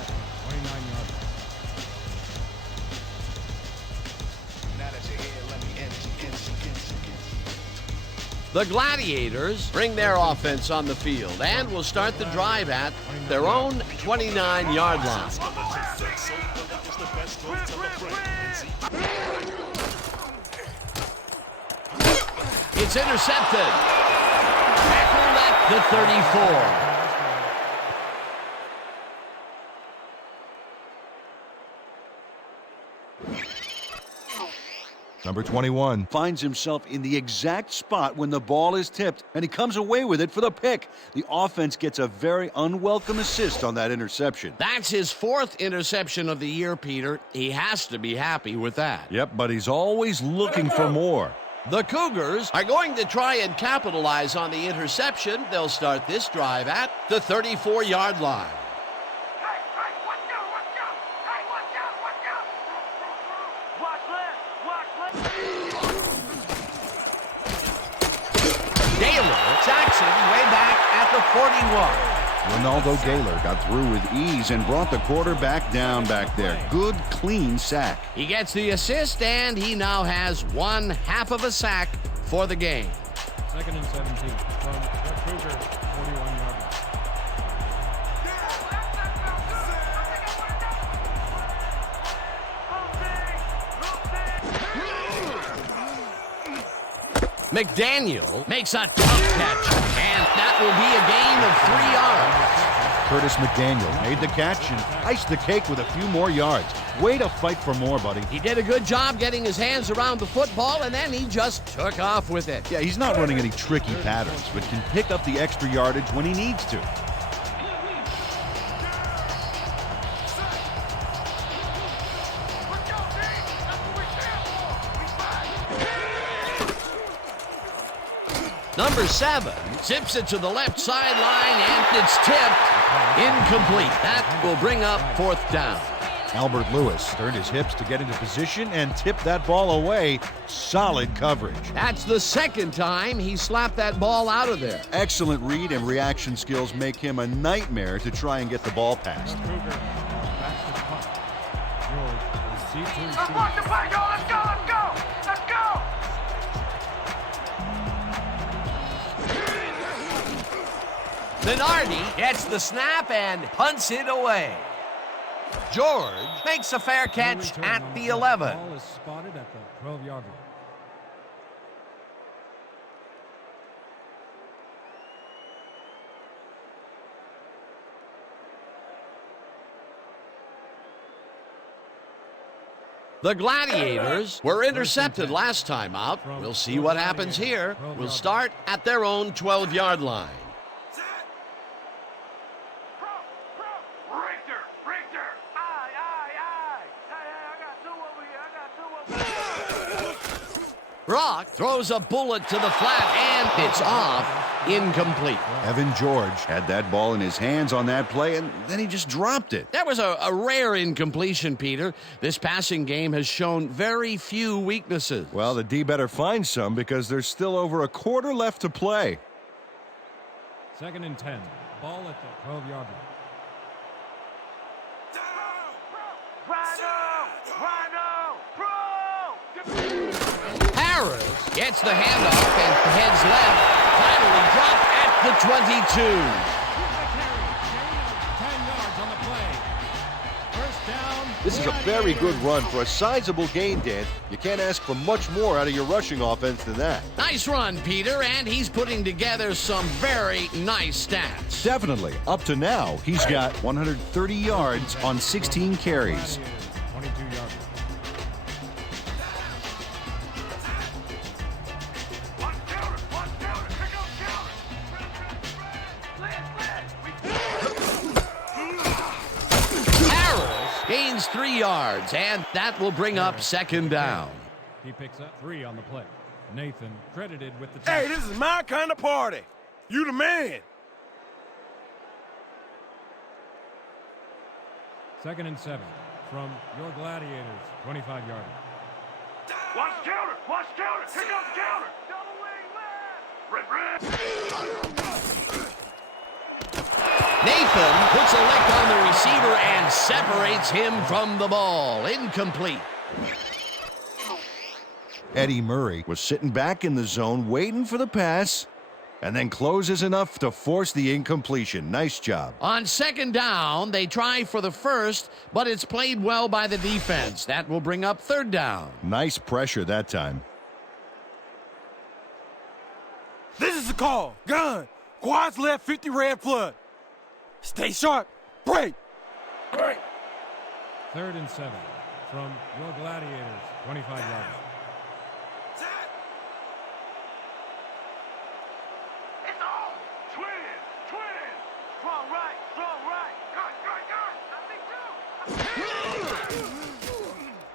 The Gladiators bring their offense on the field and will start the drive at their own 29-yard line. It's intercepted. Tackled at the 34. Number 21 finds himself in the exact spot when the ball is tipped, and he comes away with it for the pick. The offense gets a very unwelcome assist on that interception. That's his fourth interception of the year, Peter. He has to be happy with that. Yep, but he's always looking for more. The Cougars are going to try and capitalize on the interception. They'll start this drive at the 34-yard line. Hey, watch out, watch out! Hey, watch out, watch out! Watch left, watch left! Gaylor sacks him way back at the 41. Ronaldo Gaylor got through with ease and brought the quarterback down back there. Good, clean sack. He gets the assist, and he now has one half of a sack for the game. 2nd and 17 from the Cougar 41-yard line. McDaniel makes a tough catch, and that will be a gain of 3 yards. Curtis McDaniel made the catch and iced the cake with a few more yards. Way to fight for more, buddy. He did a good job getting his hands around the football, and then he just took off with it. Yeah, he's not running any tricky patterns, but can pick up the extra yardage when he needs to. Number 7 zips it to the left sideline, and it's tipped. Incomplete. That will bring up 4th down. Albert Lewis turned his hips to get into position and tipped that ball away. Solid coverage. That's the second time he slapped that ball out of there. Excellent read and reaction skills make him a nightmare to try and get the ball past. Cougar back to the punt. George will see to Let's receive. watch the play, y'all! Let's go, let's go! Let's go! Minardi gets the snap and punts it away. George makes a fair catch at the 11. Ball is spotted at the 12-yard line. The Gladiators were intercepted last time out. We'll see what happens here. We'll start at their own 12-yard line. Richter! Aye! Hey, I got two over here, Brock throws a bullet to the flat, and it's off. incomplete. Evan George. Had that ball in his hands on that play, and then he just dropped it. That was a rare incompletion, Peter. This passing game has shown very few weaknesses. Well, the D better find some because there's still over a quarter left to play. 2nd and 10. Ball at the 12-yard line. Harris gets the handoff and heads left. Finally dropped at the 22. 10 yards on the play. First down. This is a very good run for a sizable gain, Dan. You can't ask for much more out of your rushing offense than that. Nice run, Peter, and he's putting together some very nice stats. Definitely. Up to now, he's got 130 yards on 16 carries. 22 yards. Gains 3 yards, and that will bring up 2nd down. He picks up 3 on the play. Nathan credited with the Hey, tackle. this is my kind of party. You the man. 2nd and 7 from your Gladiators, 25-yard line. Watch counter! Watch counter! Here comes counter! Double wing left! Red! Nathan puts a lick on the receiver and separates him from the ball. Incomplete. Eddie Murray. Was sitting back in the zone waiting for the pass, and then closes enough to force the incompletion. Nice job. On 2nd down, they try for the first, but it's played well by the defense. That will bring up 3rd down. Nice pressure that time. This is the call. Gun. Quads left, 50 red flood. Stay sharp. Break. Break. 3rd and 7 from your Gladiators, 25 yards. It's on! Twins! Strong right! Gun! Nothing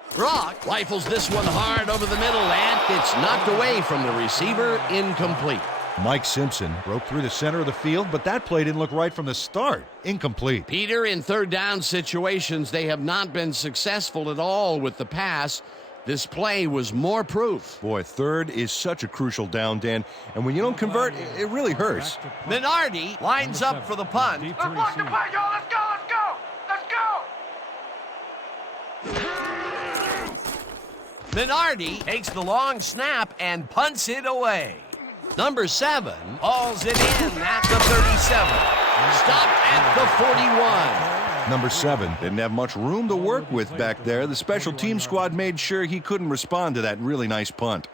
too! Brock rifles this one hard over the middle, and it's knocked away from the receiver. Incomplete. Mike Simpson broke through the center of the field, but that play didn't look right from the start. Incomplete. Peter, in 3rd down situations, they have not been successful at all with the pass. This play was more proof. Boy, 3rd is such a crucial down, Dan, and when you don't convert, it really hurts. Minardi lines up for the punt. Deep to Let's block the receive. play, y'all! Let's go! Minardi takes the long snap and punts it away. Number 7 hauls it in at the 37. Stopped at the 41. Number 7. Didn't have much room to work with back there. The special team squad made sure he couldn't respond to that really nice punt.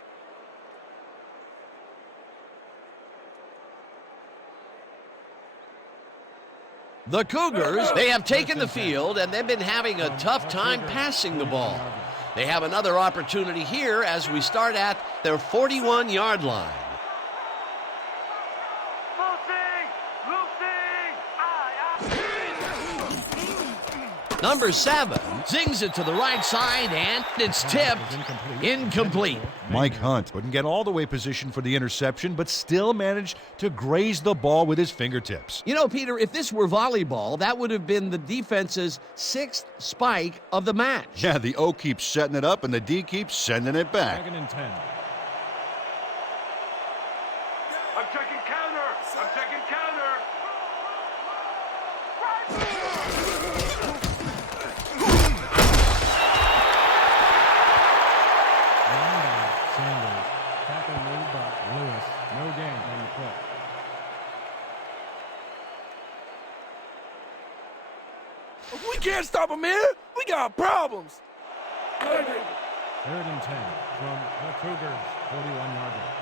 The Cougars, they have taken the field, and they've been having a tough time passing the ball. They have another opportunity here as we start at their 41-yard line. Number 7 zings it to the right side, and it's tipped. Incomplete. Mike Hunt couldn't get all the way positioned for the interception, but still managed to graze the ball with his fingertips. You know, Peter, if this were volleyball, that would have been the defense's 6th spike of the match. Yeah, the O keeps setting it up, and the D keeps sending it back. 2nd and 10. I'm taking counter! Sanders. Tackle made by Lewis. No gain on the play. If we can't stop him here, we got problems. 3rd and 10 from the Cougars, 41-yard line.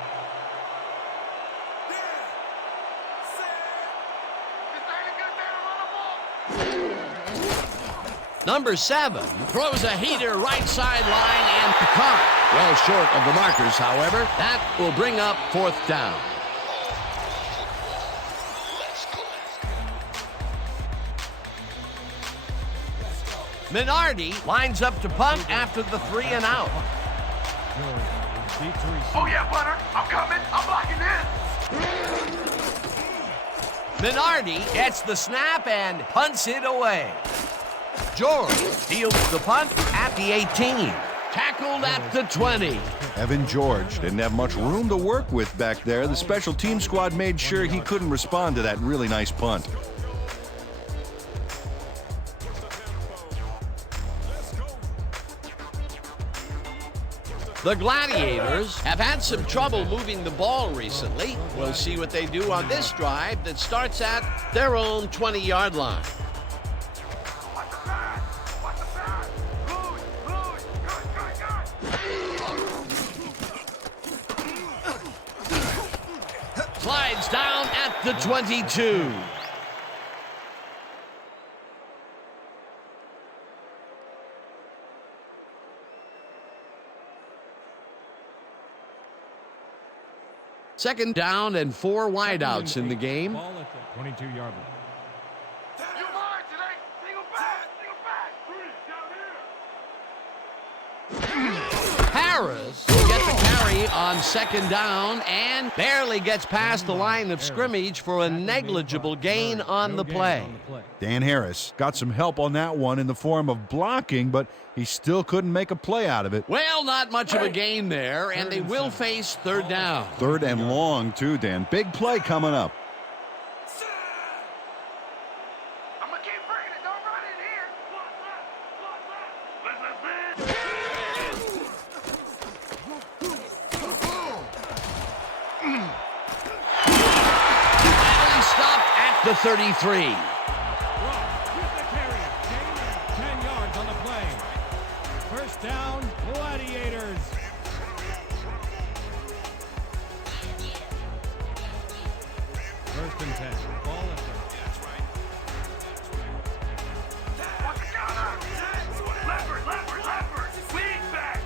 Number 7 throws a heater right sideline and caught. Well short of the markers, however. That will bring up 4th down. Minardi lines up to punt after the 3 and out. George is deep to receive. Oh yeah, Bunner! I'm coming! I'm blocking this! Minardi gets the snap and punts it away. George fields the punt at the 18. Tackled at the 20. Evan George didn't have much room to work with back there. The special team squad made sure he couldn't respond to that really nice punt. The Gladiators have had some trouble moving the ball recently. We'll see what they do on this drive that starts at their own 20-yard line. Slides down at the 22. Second down and 4 wideouts in the game. Ball at the 22-yard line. You mine today. Single back. Down here. Harris will get the carry on second down and barely gets past the line of scrimmage for a negligible gain on the play. Dan Harris got some help on that one in the form of blocking, but he still couldn't make a play out of it. Well, not much of a gain there, and they will face third down. Third and long, too, Dan. Big play coming up. I'm going to keep bringing it. Don't run in here. Finally stopped at the 33. With the carry. Gain of 10 yards on the play. First down, Gladiators. First and 10. Ball at the What's the counter? Leopard. Wing back.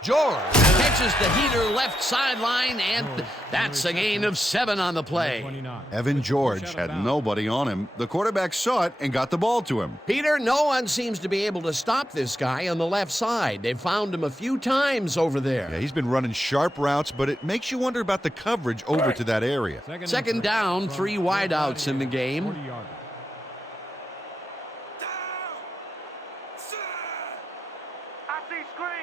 George catches the heater left sideline, and that's a gain of 7 on the play. 29. Evan George had nobody on him. The quarterback saw it and got the ball to him. Peter, no one seems to be able to stop this guy on the left side. They've found him a few times over there. Yeah, he's been running sharp routes, but it makes you wonder about the coverage over to that area. Second down, 3 wideouts in the game. 40-yard. I see screen.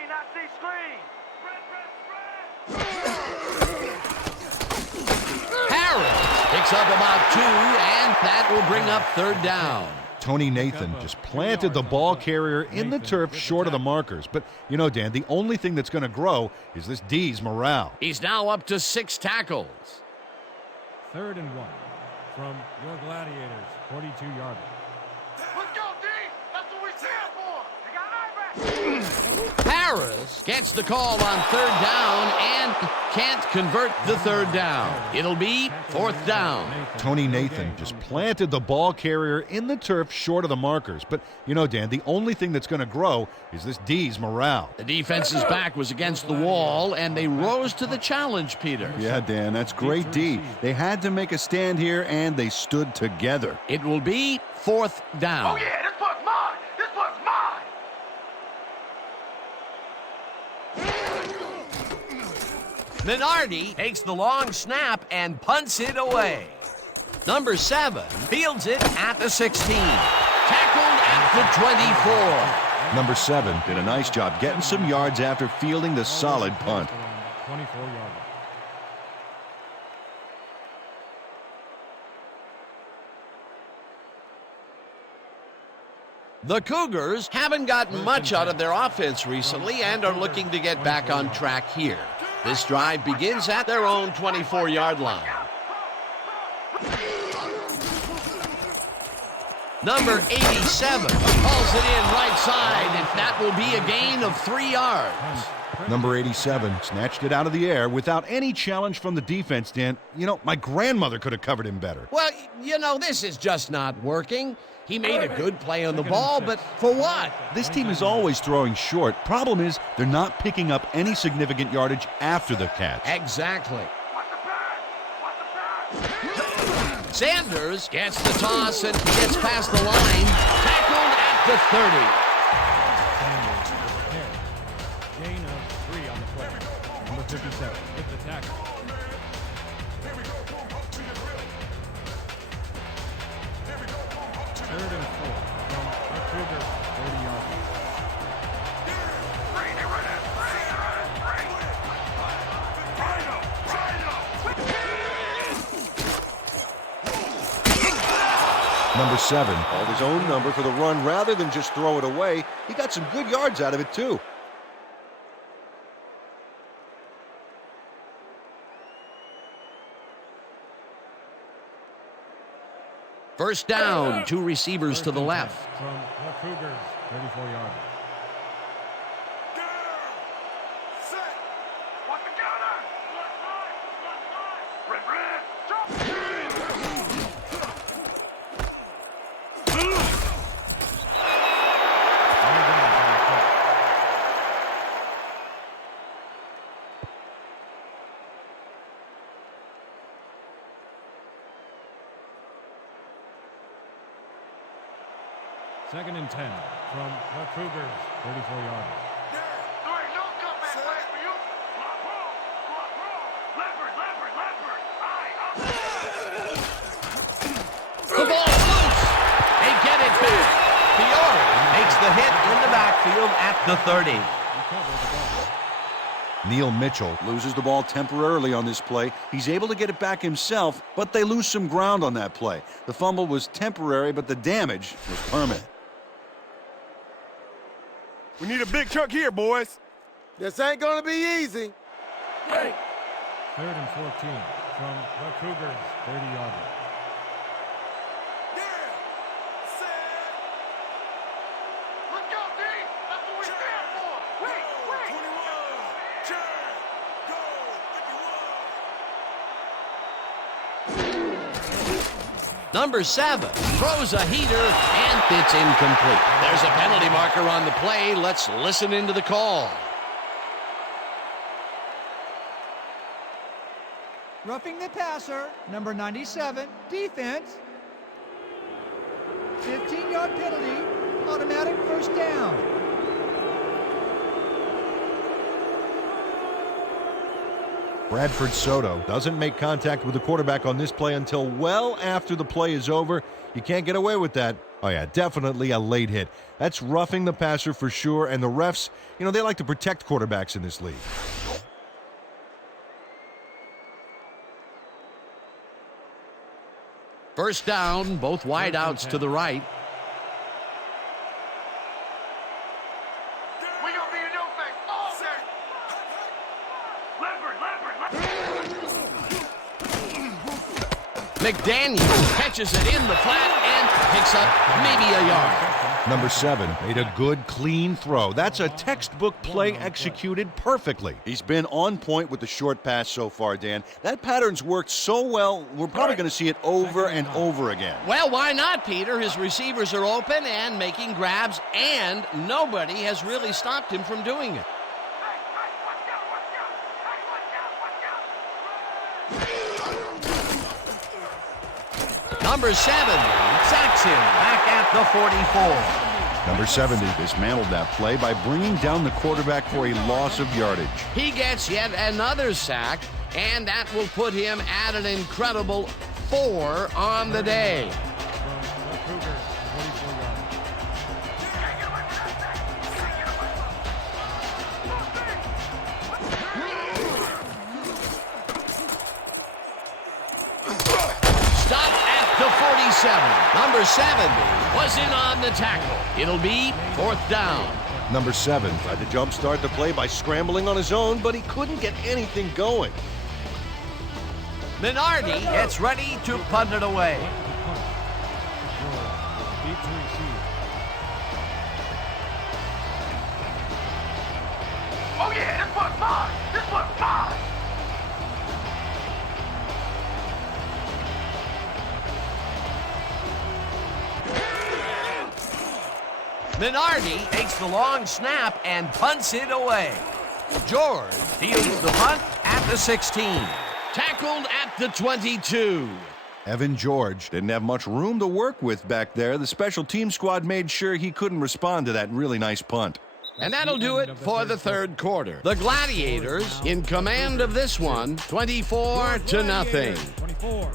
Harris picks up about 2, and that will bring up third down. Tony Nathan just planted the ball carrier in the turf short of the markers. But, you know, Dan, the only thing that's going to grow is this D's morale. He's now up to 6 tackles. Third and 1 from your Gladiators, 42-yard line. Let's go, D. That's what we're here for. They got eye back. Harris gets the call on third down and can't convert the third down. It'll be fourth down. Tony Nathan just planted the ball carrier in the turf short of the markers. But, you know, Dan, the only thing that's going to grow is this D's morale. The defense's back was against the wall, and they rose to the challenge, Peter. Yeah, Dan, that's great D. They had to make a stand here, and they stood together. It will be fourth down. Oh, yeah, this puck's mine. Minardi takes the long snap and punts it away. Number 7 fields it at the 16. Tackled at the 24. Number 7 did a nice job getting some yards after fielding the solid punt. 24-yard line. The Cougars haven't gotten much out of their offense recently and are looking to get back on track here. This drive begins at their own 24-yard line. Number 87 calls it in right side, and that will be a gain of 3 yards. Number 87 snatched it out of the air without any challenge from the defense, Dan. You know, my grandmother could have covered him better. Well, you know, this is just not working. He made a good play on the ball, but for what? This team is always throwing short. Problem is, they're not picking up any significant yardage after the catch. Exactly. Watch the pass. Sanders gets the toss and gets past the line. Tackled at the 30. Number 7. Called his own number for the run rather than just throw it away. He got some good yards out of it, too. First down, 2 receivers to the left. From the Cougars, 34-yard. Set. Watch the counter. Left side. Red, jump. Second and 10 from the Cougars, 34-yard. There ain't no comeback plan for you. Block roll. Leopard. The ball loose. They get it back. Fiore makes the hit in the backfield at the 30. Neil Mitchell Loses the ball temporarily on this play. He's able to get it back himself, but they lose some ground on that play. The fumble was temporary, but the damage was permanent. We need a big truck here, boys. This ain't gonna be easy. Third and 14 from the Cougars, 30-yard. Let's go, D. That's what we stand for. Wait. 21. Turn. Go. Number 7 throws a heater, and it's incomplete. There's a penalty marker on the play. Let's listen into the call. Roughing the passer, number 97, defense. 15-yard penalty, automatic first down. Bradford Soto doesn't make contact with the quarterback on this play until well after the play is over. You can't get away with that. Oh yeah, definitely a late hit. That's roughing the passer for sure, and the refs, they like to protect quarterbacks in this league. First down, both wideouts to the right. We gonna be in your face all day. Leopard. McDaniel catches it in the flat and picks up maybe a yard. Number 7 made a good, clean throw. That's a textbook play executed perfectly. He's been on point with the short pass so far, Dan. That pattern's worked so well, we're probably going to see it over and over again. Well, why not, Peter? His receivers are open and making grabs, and nobody has really stopped him from doing it. Number 70 sacks him back at the 44. Number 70 dismantled that play by bringing down the quarterback for a loss of yardage. He gets yet another sack, and that will put him at an incredible 4 on the day. From the Cougars, 24-yard. Stop at the 47. Number 70 was in on the tackle. It'll be 4th down. Number 7 Tried to jumpstart the play by scrambling on his own, but he couldn't get anything going. Minardi gets ready to punt it away. Deep to receive. Oh yeah, this one's mine. This one's mine. Minardi takes the long snap and punts it away. George fields the punt at the 16. Tackled at the 22. Evan George Didn't have much room to work with back there. The special team squad made sure he couldn't respond to that really nice punt. And that'll do it for the 3rd quarter. The Gladiators in command of this one, 24-0. 24.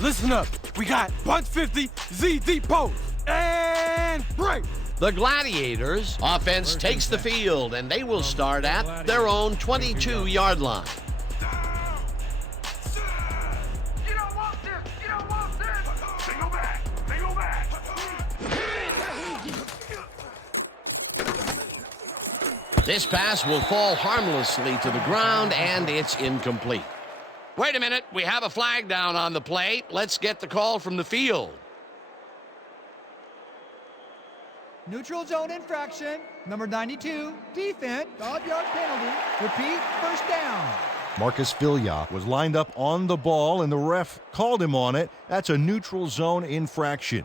Listen up. We got bunch 50, Z deep post, and break. The Gladiators offense takes the field, and they will start at their own 22-yard line. You don't want this! You don't want this! They go back! They go back! This pass will fall harmlessly to the ground, and it's incomplete. Wait a minute, we have a flag down on the play. Let's get the call from the field. Neutral zone infraction. Number 92, defense, 5-yard penalty. Repeat, first down. Marcus Filia was lined up on the ball, and the ref called him on it. That's a neutral zone infraction.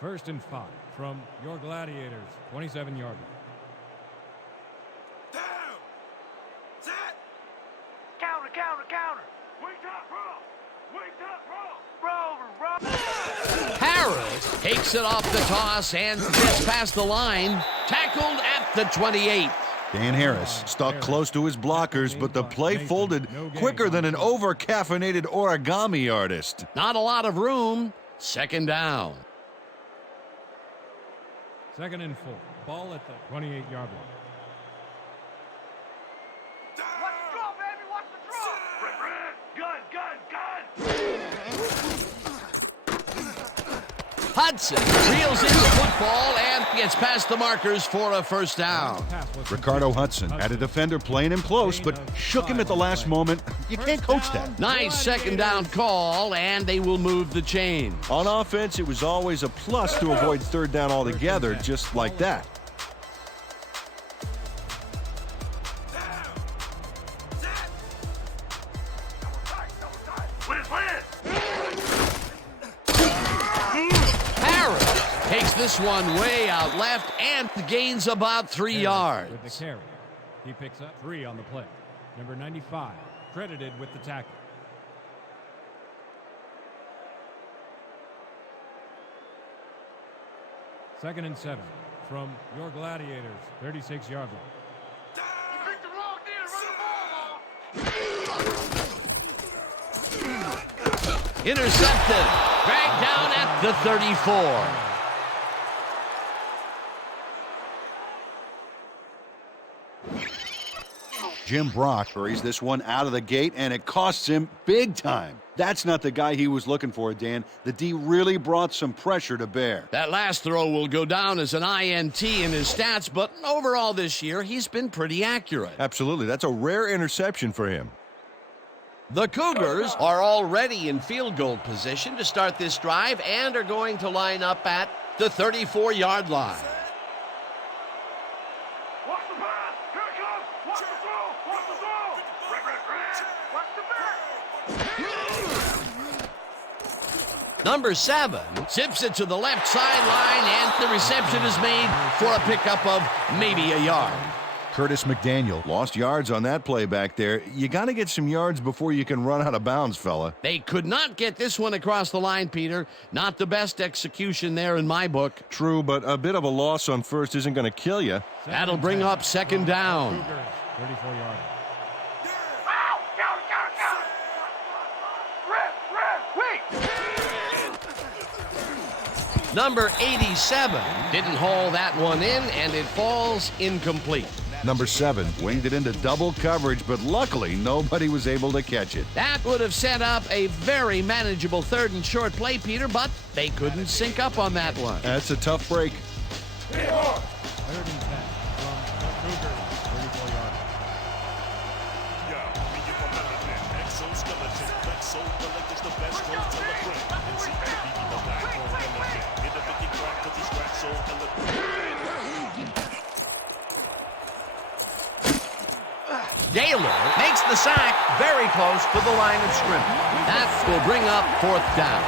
First and 5 from your Gladiators, 27-yard line. Down! Set! Counter, counter, counter! Wait up, roll! Wait up, roll! Roll, roll! Harris takes it off the toss and gets past the line. Tackled at the 28. Dan Harris stuck close to his blockers, but the play folded quicker than an over-caffeinated origami artist. Not a lot of room. Second down. Second and 4. Ball at the 28-yard line. Watch the draw, baby! Watch the draw! Red, gun, gun! Hudson reels in the football and gets past the markers for a first down. Ricardo Hudson had a defender playing him close, but shook him at the last moment. You can't coach that. Nice second down call, and they will move the chain. On offense, it was always a plus to avoid third down altogether, just like that. Takes this one way out left and gains about 3 yards. With the carry. He picks up 3 on the play. Number 95, credited with the tackle. Second and 7 from your Gladiators, 36-yard line. You picked the wrong deal, run the ball, Mom! Intercepted. Dragged down at the 34. Jim Brock hurries this one out of the gate, and it costs him big time. That's not the guy he was looking for, Dan. The D really brought some pressure to bear. That last throw will go down as an INT in his stats, but overall this year, he's been pretty accurate. Absolutely. That's a rare interception for him. The Cougars are already in field goal position to start this drive and are going to line up at the 34-yard line. Watch the pass! Here it comes! Watch the throw! Watch the throw! Red, watch the back! Number 7 zips it to the left sideline, and the reception is made for a pickup of maybe a yard. Curtis McDaniel lost yards on that play back there. You got to get some yards before you can run out of bounds, fella. They could not get this one across the line, Peter. Not the best execution there in my book. True, but a bit of a loss on first isn't going to kill you. That'll bring up second down. 34-yard. Ow! Counter, counter, counter! Red, wait! Number 87 didn't haul that one in, and it falls incomplete. Number 7 winged it into double coverage, but luckily nobody was able to catch it. That would have set up a very manageable third and short play, Peter, but they couldn't sync up on that one. That's a tough break. Third and 10 from the Cougars, 34-yard. Gaylor makes the sack very close to the line of scrimmage. That will bring up fourth down.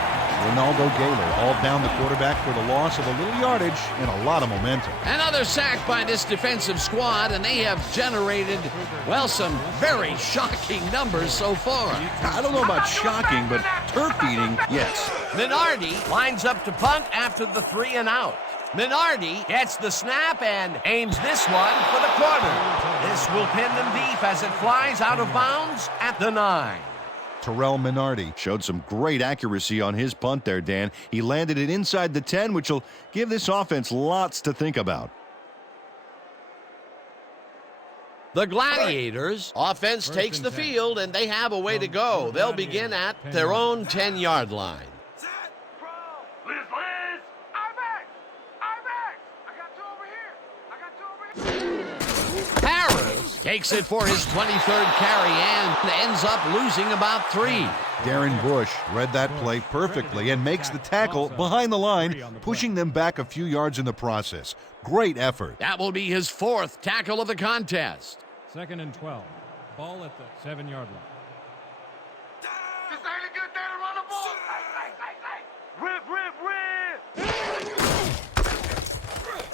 Ronaldo Gaylor hauled down the quarterback for the loss of a little yardage and a lot of momentum. Another sack by this defensive squad, and they have generated, well, some very shocking numbers so far. I don't know about shocking, but turf eating, yes. Minardi lines up to punt after the 3 and out. Minardi gets the snap and aims this one for the corner. This will pin them deep as it flies out of bounds at the 9. Terrell Minardi Showed some great accuracy on his punt there, Dan. He landed it inside the 10, which will give this offense lots to think about. The Gladiators offense takes the field, and they have a way to go. They'll begin at their own 10-yard line. Liz, I got two over here. Harris takes it for his 23rd carry and ends up losing about 3. Darren Bush read that play perfectly and makes the tackle behind the line, pushing them back a few yards in the process. Great effort. That will be his 4th tackle of the contest. 2nd and 12. Ball at the 7-yard line. This ain't a good day to run the ball. Rip.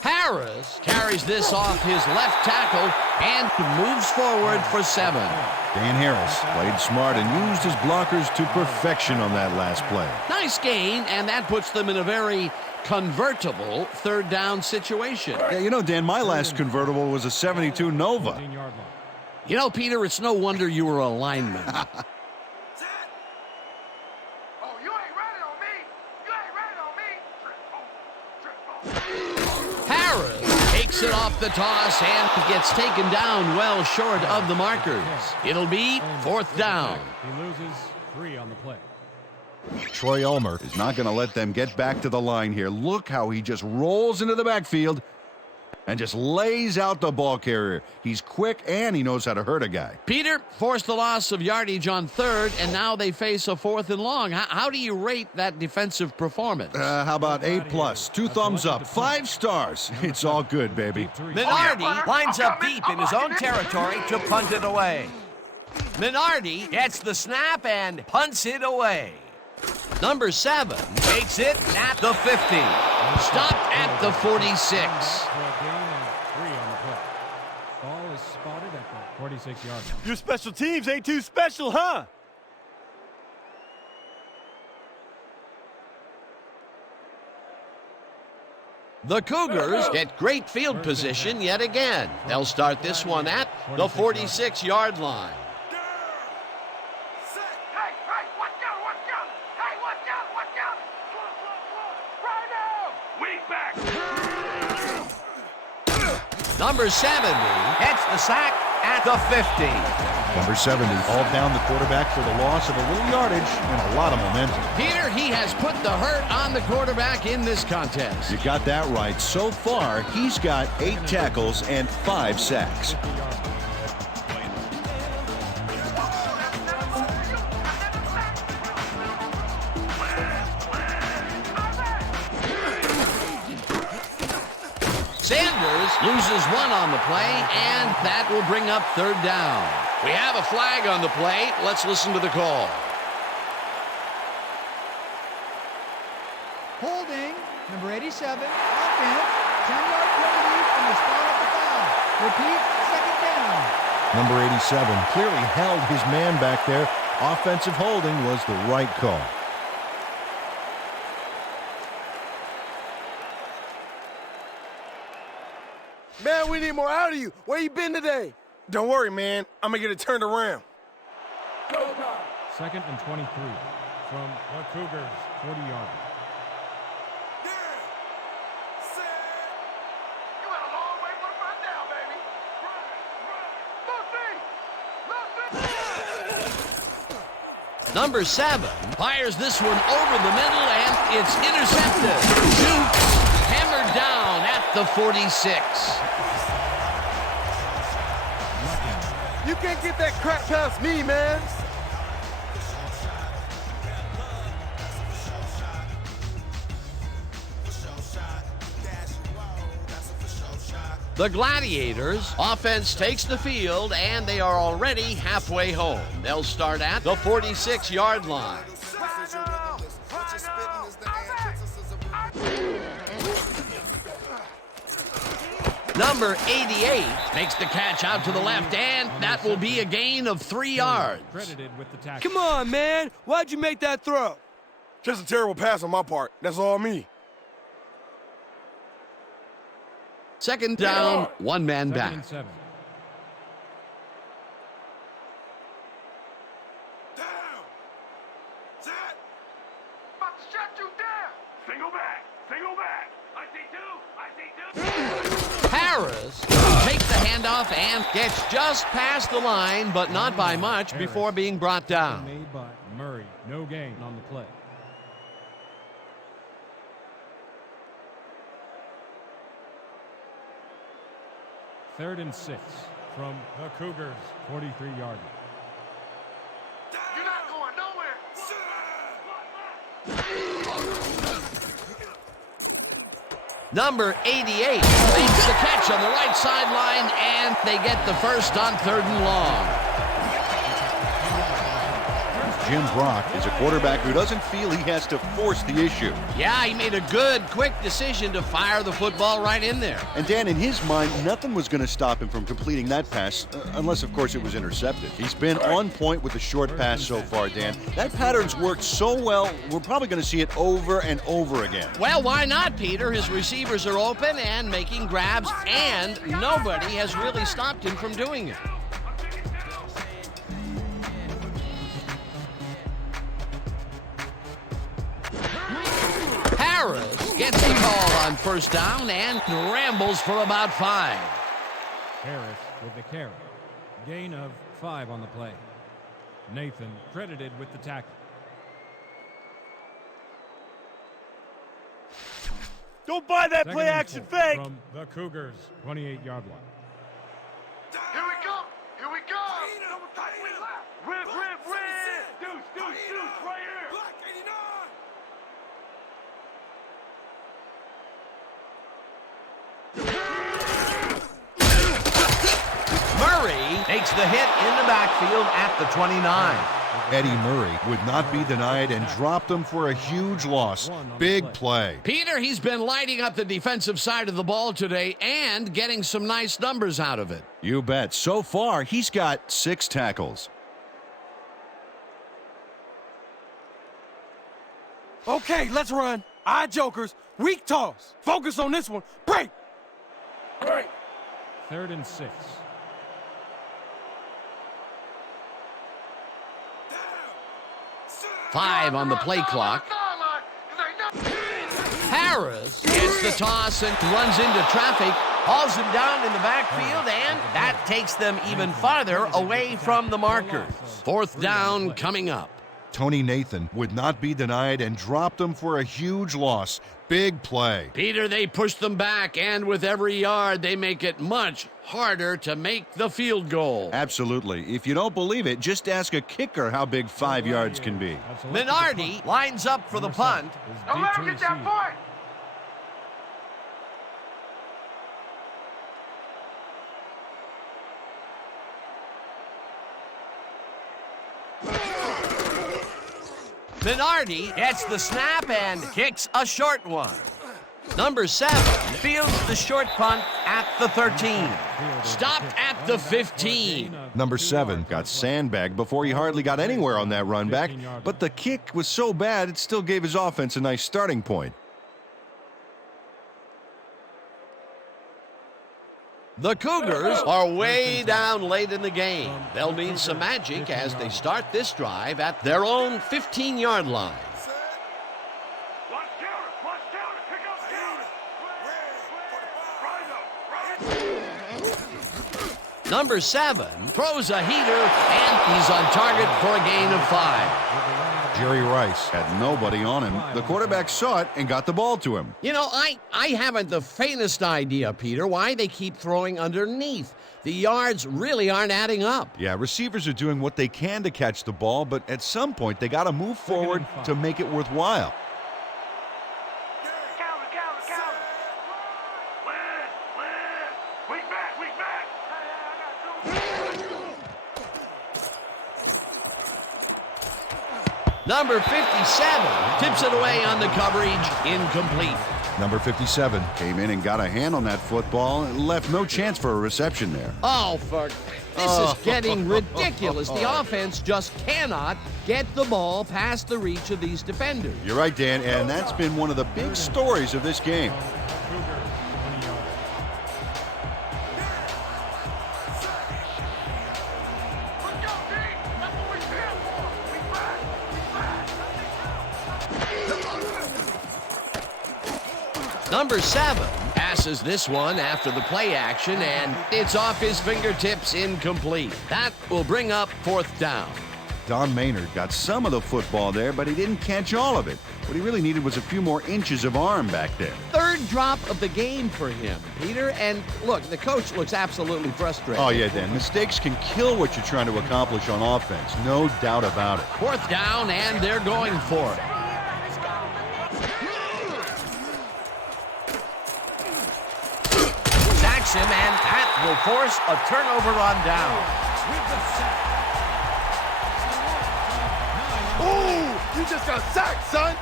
Harris carries this off his left tackle and moves forward for 7. Dan Harris played smart and used his blockers to perfection on that last play. Nice gain, and that puts them in a very convertible 3rd down situation. Yeah, you know, Dan, my last convertible was a 72 Nova. 15-yard line. You know, Peter, it's no wonder you were a lineman. Oh, you ain't ready on me. Harris takes it off the toss and gets taken down well short of the markers. It'll be 4th down. He loses 3 on the play. Troy Ulmer is not going to let them get back to the line here. Look how he just rolls into the backfield and just lays out the ball carrier. He's quick and he knows how to hurt a guy. Peter forced the loss of yardage on 3rd, and now they face a 4th and long. How do you rate that defensive performance? How about A+, 2 thumbs up, 5 stars. It's all good, baby. Minardi lines up deep in his own territory to punt it away. Minardi gets the snap and punts it away. Number 7 takes it at the 50. Stopped at the 46. For a gain of 3 on the play. Ball is spotted at the 46-yard line. Your special teams ain't too special, huh? The Cougars get great field position yet again. They'll start this one at the 46-yard line. Number 70 gets the sack at the 50. Number 70 hauled down the quarterback for the loss of a little yardage and a lot of momentum. Here he has put the hurt on the quarterback in this contest. You got that right. So far, he's got 8 tackles and 5 sacks. Sanders loses 1 on the play, and that will bring up 3rd down. We have a flag on the play. Let's listen to the call. Holding, number 87, offense, 10-yard penalty from the spot at the 5. Repeat, 2nd down. Number 87 clearly held his man back there. Offensive holding was the right call. Man, we need more out of you. Where you been today? Don't worry, man. I'm gonna get it turned around. 2nd and 23 from the Cougars' 40-yard line. You got a long way for the front down, baby. Run. Number 7 fires this one over the middle, and it's intercepted. Shoots, hammered down at the 46. You can't get that crap past me, man. The Gladiators offense takes the field, and they are already halfway home. They'll start at the 46-yard line. Number 88 makes the catch out to the left, and that will be a gain of 3 yards. Credited with the tackle. Come on, man. Why'd you make that throw? Just a terrible pass on my part. That's all me. Second down, one man Second back. and 7. Down. Set. About to shut you down. Single back. Single back. I see two. I see two. Harris takes the handoff and gets just past the line, but not by much before being brought down. Made by Murray. No gain on the play. Third and 6 from the Cougars, 43-yard line. You're not going nowhere. Number 88 makes the catch on the right sideline, and they get the first on 3rd and long. Jim Brock is a quarterback who doesn't feel he has to force the issue. Yeah, he made a good, quick decision to fire the football right in there. And Dan, in his mind, nothing was going to stop him from completing that pass, unless, of course, it was intercepted. He's been on point with the short pass so far, Dan. That pattern's worked so well, we're probably going to see it over and over again. Well, why not, Peter? His receivers are open and making grabs, and nobody has really stopped him from doing it. Harris gets the ball on first down and rambles for about 5. Harris with the carry. Gain of 5 on the play. Nathan credited with the tackle. Don't buy that Second play and action 4 fake. from the Cougars, 28-yard line. Here we go. Here we go. Double tight, we left. Rip, rip, rip. Deuce, deuce, deuce, right here. Black 89. Murray takes the hit in the backfield at the 29. Eddie Murray would not be denied and dropped him for a huge loss. Big play. Peter, he's been lighting up the defensive side of the ball today and getting some nice numbers out of it. You bet. So far, he's got 6 tackles. Okay, let's run. Eye jokers. Weak toss. Focus on this one. Break. Break. 3rd and 6. 5 on the play clock. Harris gets the toss and runs into traffic, hauls him down in the backfield, and that takes them even farther away from the markers. 4th down coming up. Tony Nathan would not be denied and dropped him for a huge loss. Big play. Peter, they push them back, and with every yard, they make it much harder to make the field goal. Absolutely. If you don't believe it, just ask a kicker how big 5 yards can be. Minardi lines up for the punt. Don't let him get that point. Minardi gets the snap and kicks a short one. Number 7 fields the short punt at the 13. Stopped at the 15. Number 7 got sandbagged before he hardly got anywhere on that run back, but the kick was so bad it still gave his offense a nice starting point. The Cougars are way down late in the game. They'll need some magic as they start this drive at their own 15-yard line. Watch counter. Watch counter. Pick up counter. Rise up. Number 7 throws a heater, and he's on target for a gain of 5. Jerry Rice had nobody on him. The quarterback saw it and got the ball to him. You know, I haven't the faintest idea, Peter, why they keep throwing underneath. The yards really aren't adding up. Yeah, receivers are doing what they can to catch the ball, but at some point they got to move forward to make it worthwhile. Counter, counter, counter. Win. Weak back, weak back. Number 57 tips it away on the coverage, incomplete. Number 57 came in and got a hand on that football and left no chance for a reception there. Oh, this is getting ridiculous. The offense just cannot get the ball past the reach of these defenders. You're right, Dan, and that's been one of the big stories of this game. Number 7 passes this one after the play action, and it's off his fingertips, incomplete. That will bring up 4th down. Don Maynard got some of the football there, but he didn't catch all of it. What he really needed was a few more inches of arm back there. 3rd drop of the game for him, Peter. And look, the coach looks absolutely frustrated. Oh, yeah, Dan. Mistakes can kill what you're trying to accomplish on offense. No doubt about it. 4th down, and they're going for it. Sacks him, and that will force a turnover on down. With the sack. Ooh, you just got sacked, son.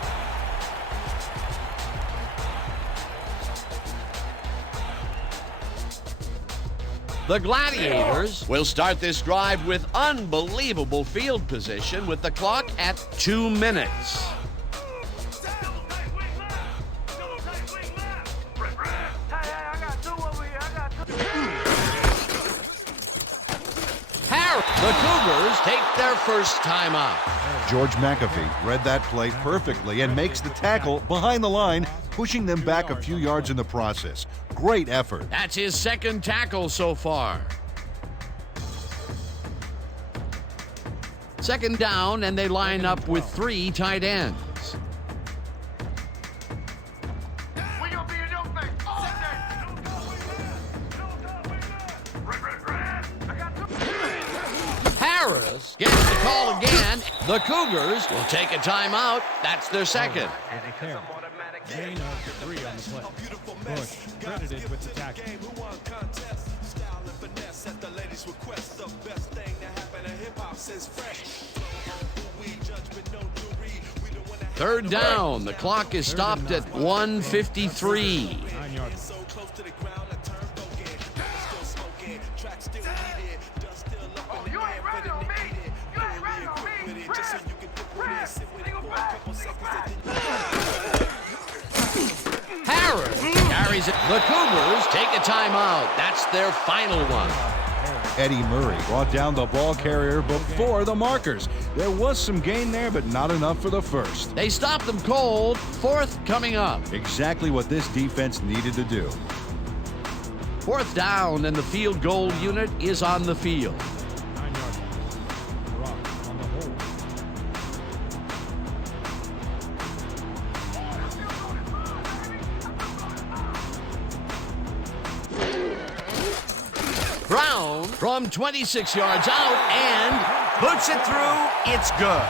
The Gladiators will start this drive with unbelievable field position with the clock at 2 minutes. The Cougars take their first timeout. George McAfee read that play perfectly and makes the tackle behind the line, pushing them back a few yards in the process. Great effort. That's his 2nd tackle so far. 2nd down, and they line up with 3 tight ends. Harris gets the call again. The Cougars will take a timeout. That's their 2nd. Gain of 3 on the play. Bush credited with the tackle. 3rd down. The clock is stopped at 1:53. 9 yards. Harris carries it. The Cougars take a timeout. That's their final one. Eddie Murray brought down the ball carrier before the markers. There was some gain there, but not enough for the first. They stop them cold. 4th coming up. Exactly what this defense needed to do. 4th down, and the field goal unit is on the field. 9 yards. Rock on the hold. Brown from 26 yards out and puts it through. It's good.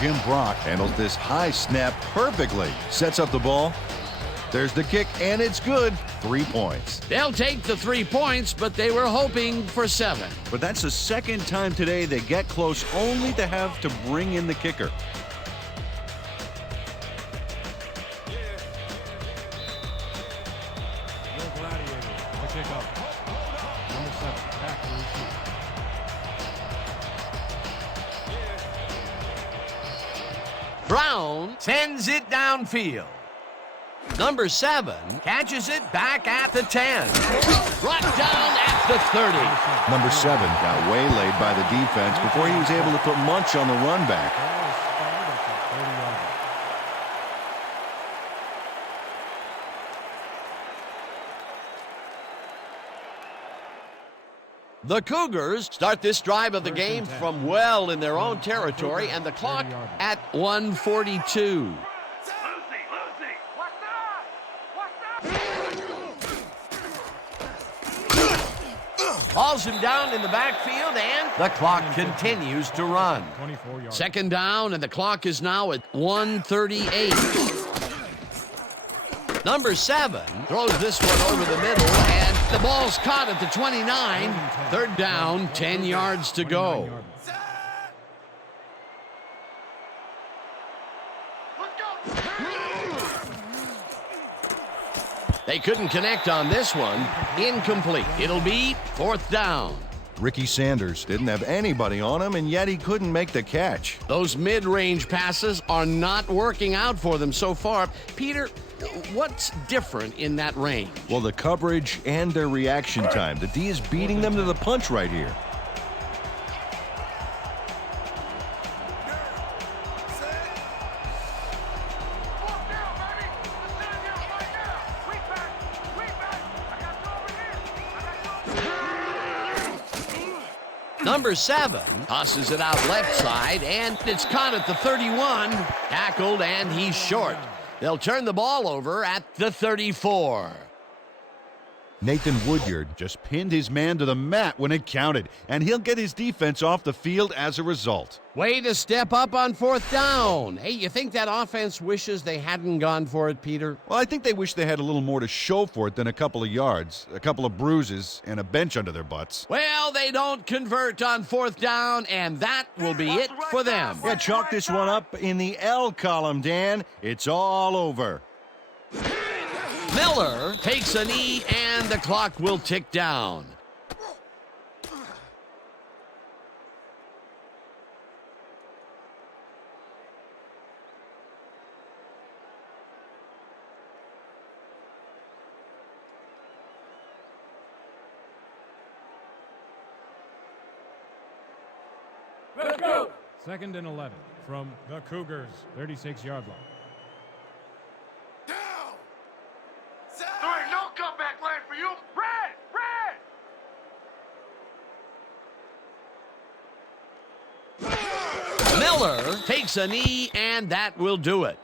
Jim Brock handles this high snap perfectly. Sets up the ball. There's the kick, and it's good. 3 points. They'll take the 3 points, but they were hoping for 7. But that's the 2nd time today they get close only to have to bring in the kicker. Your Gladiators to kick off. Number 7, back to receive. Brown sends it downfield. Number 7 catches it back at the 10. Brought down at the 30. Number 7 got waylaid by the defense before he was able to put much on the run back. The Cougars start this drive of the game from well in their own territory, and the clock at 1:42. Hauls him down in the backfield, and the clock continues to run. 24 yards. 2nd down, and the clock is now at 1:38. Number 7 throws this one over the middle, and the ball's caught at the 29. 3rd down, 10 yards to go. They couldn't connect on this one. Incomplete. It'll be 4th down. Ricky Sanders didn't have anybody on him, and yet he couldn't make the catch. Those mid-range passes are not working out for them so far. Peter, what's different in that range? Well, the coverage and their reaction time. The D is beating them to the punch right here. Number 7 tosses it out left side, and it's caught at the 31. Tackled, and he's short. They'll turn the ball over at the 34. Nathan Woodyard just pinned his man to the mat when it counted, and he'll get his defense off the field as a result. Way to step up on 4th down. Hey, you think that offense wishes they hadn't gone for it, Peter? Well, I think they wish they had a little more to show for it than a couple of yards, a couple of bruises, and a bench under their butts. Well, they don't convert on 4th down, and that will be it for them. Yeah, chalk this one up in the L column, Dan. It's all over. Miller takes a knee, and the clock will tick down. Let's go. 2nd and 11 from the Cougars, 36-yard line. Down! There ain't no comeback line for you! Red! Red! Miller takes a knee, and that will do it.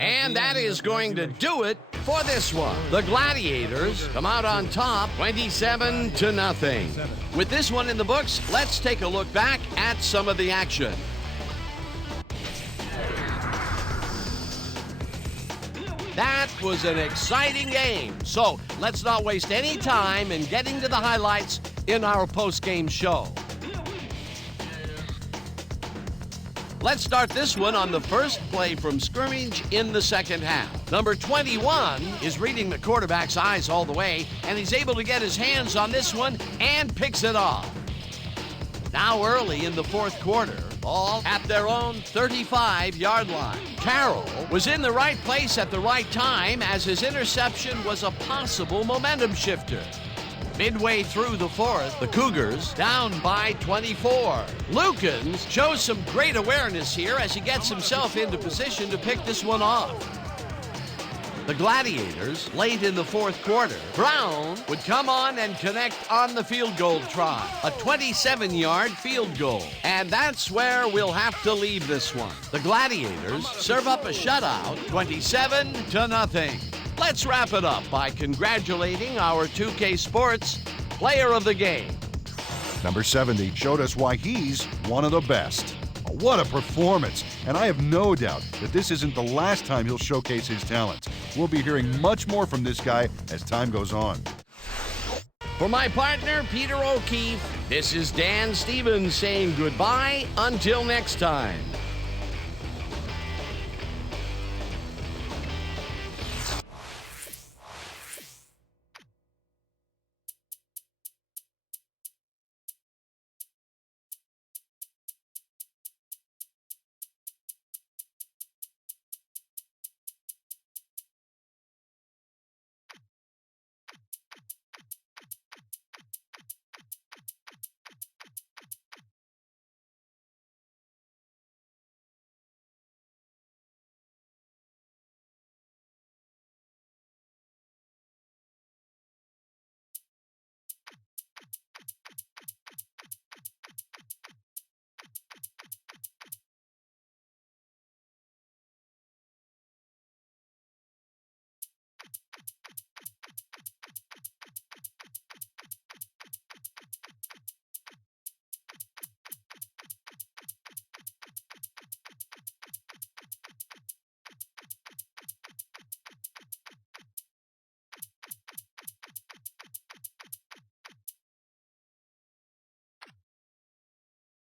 And that is going to do it for this one. The Gladiators come out on top 27-0. With this one in the books, let's take a look back at some of the action. That was an exciting game. So let's not waste any time in getting to the highlights in our post-game show. Let's start this one on the first play from scrimmage in the second half. Number 21 is reading the quarterback's eyes all the way, and he's able to get his hands on this one and picks it off. Now early in the 4th quarter, all at their own 35-yard line. Carroll was in the right place at the right time, as his interception was a possible momentum shifter. Midway through the 4th, the Cougars down by 24. Lukens shows some great awareness here as he gets himself into position to pick this one off. The Gladiators, late in the 4th quarter, Brown would come on and connect on the field goal try. A 27-yard field goal. And that's where we'll have to leave this one. The Gladiators serve up a shutout, 27-0. Let's wrap it up by congratulating our 2K Sports Player of the Game. Number 70 showed us why he's one of the best. What a performance! And I have no doubt that this isn't the last time he'll showcase his talents. We'll be hearing much more from this guy as time goes on. For my partner, Peter O'Keefe, this is Dan Stevens saying goodbye until next time.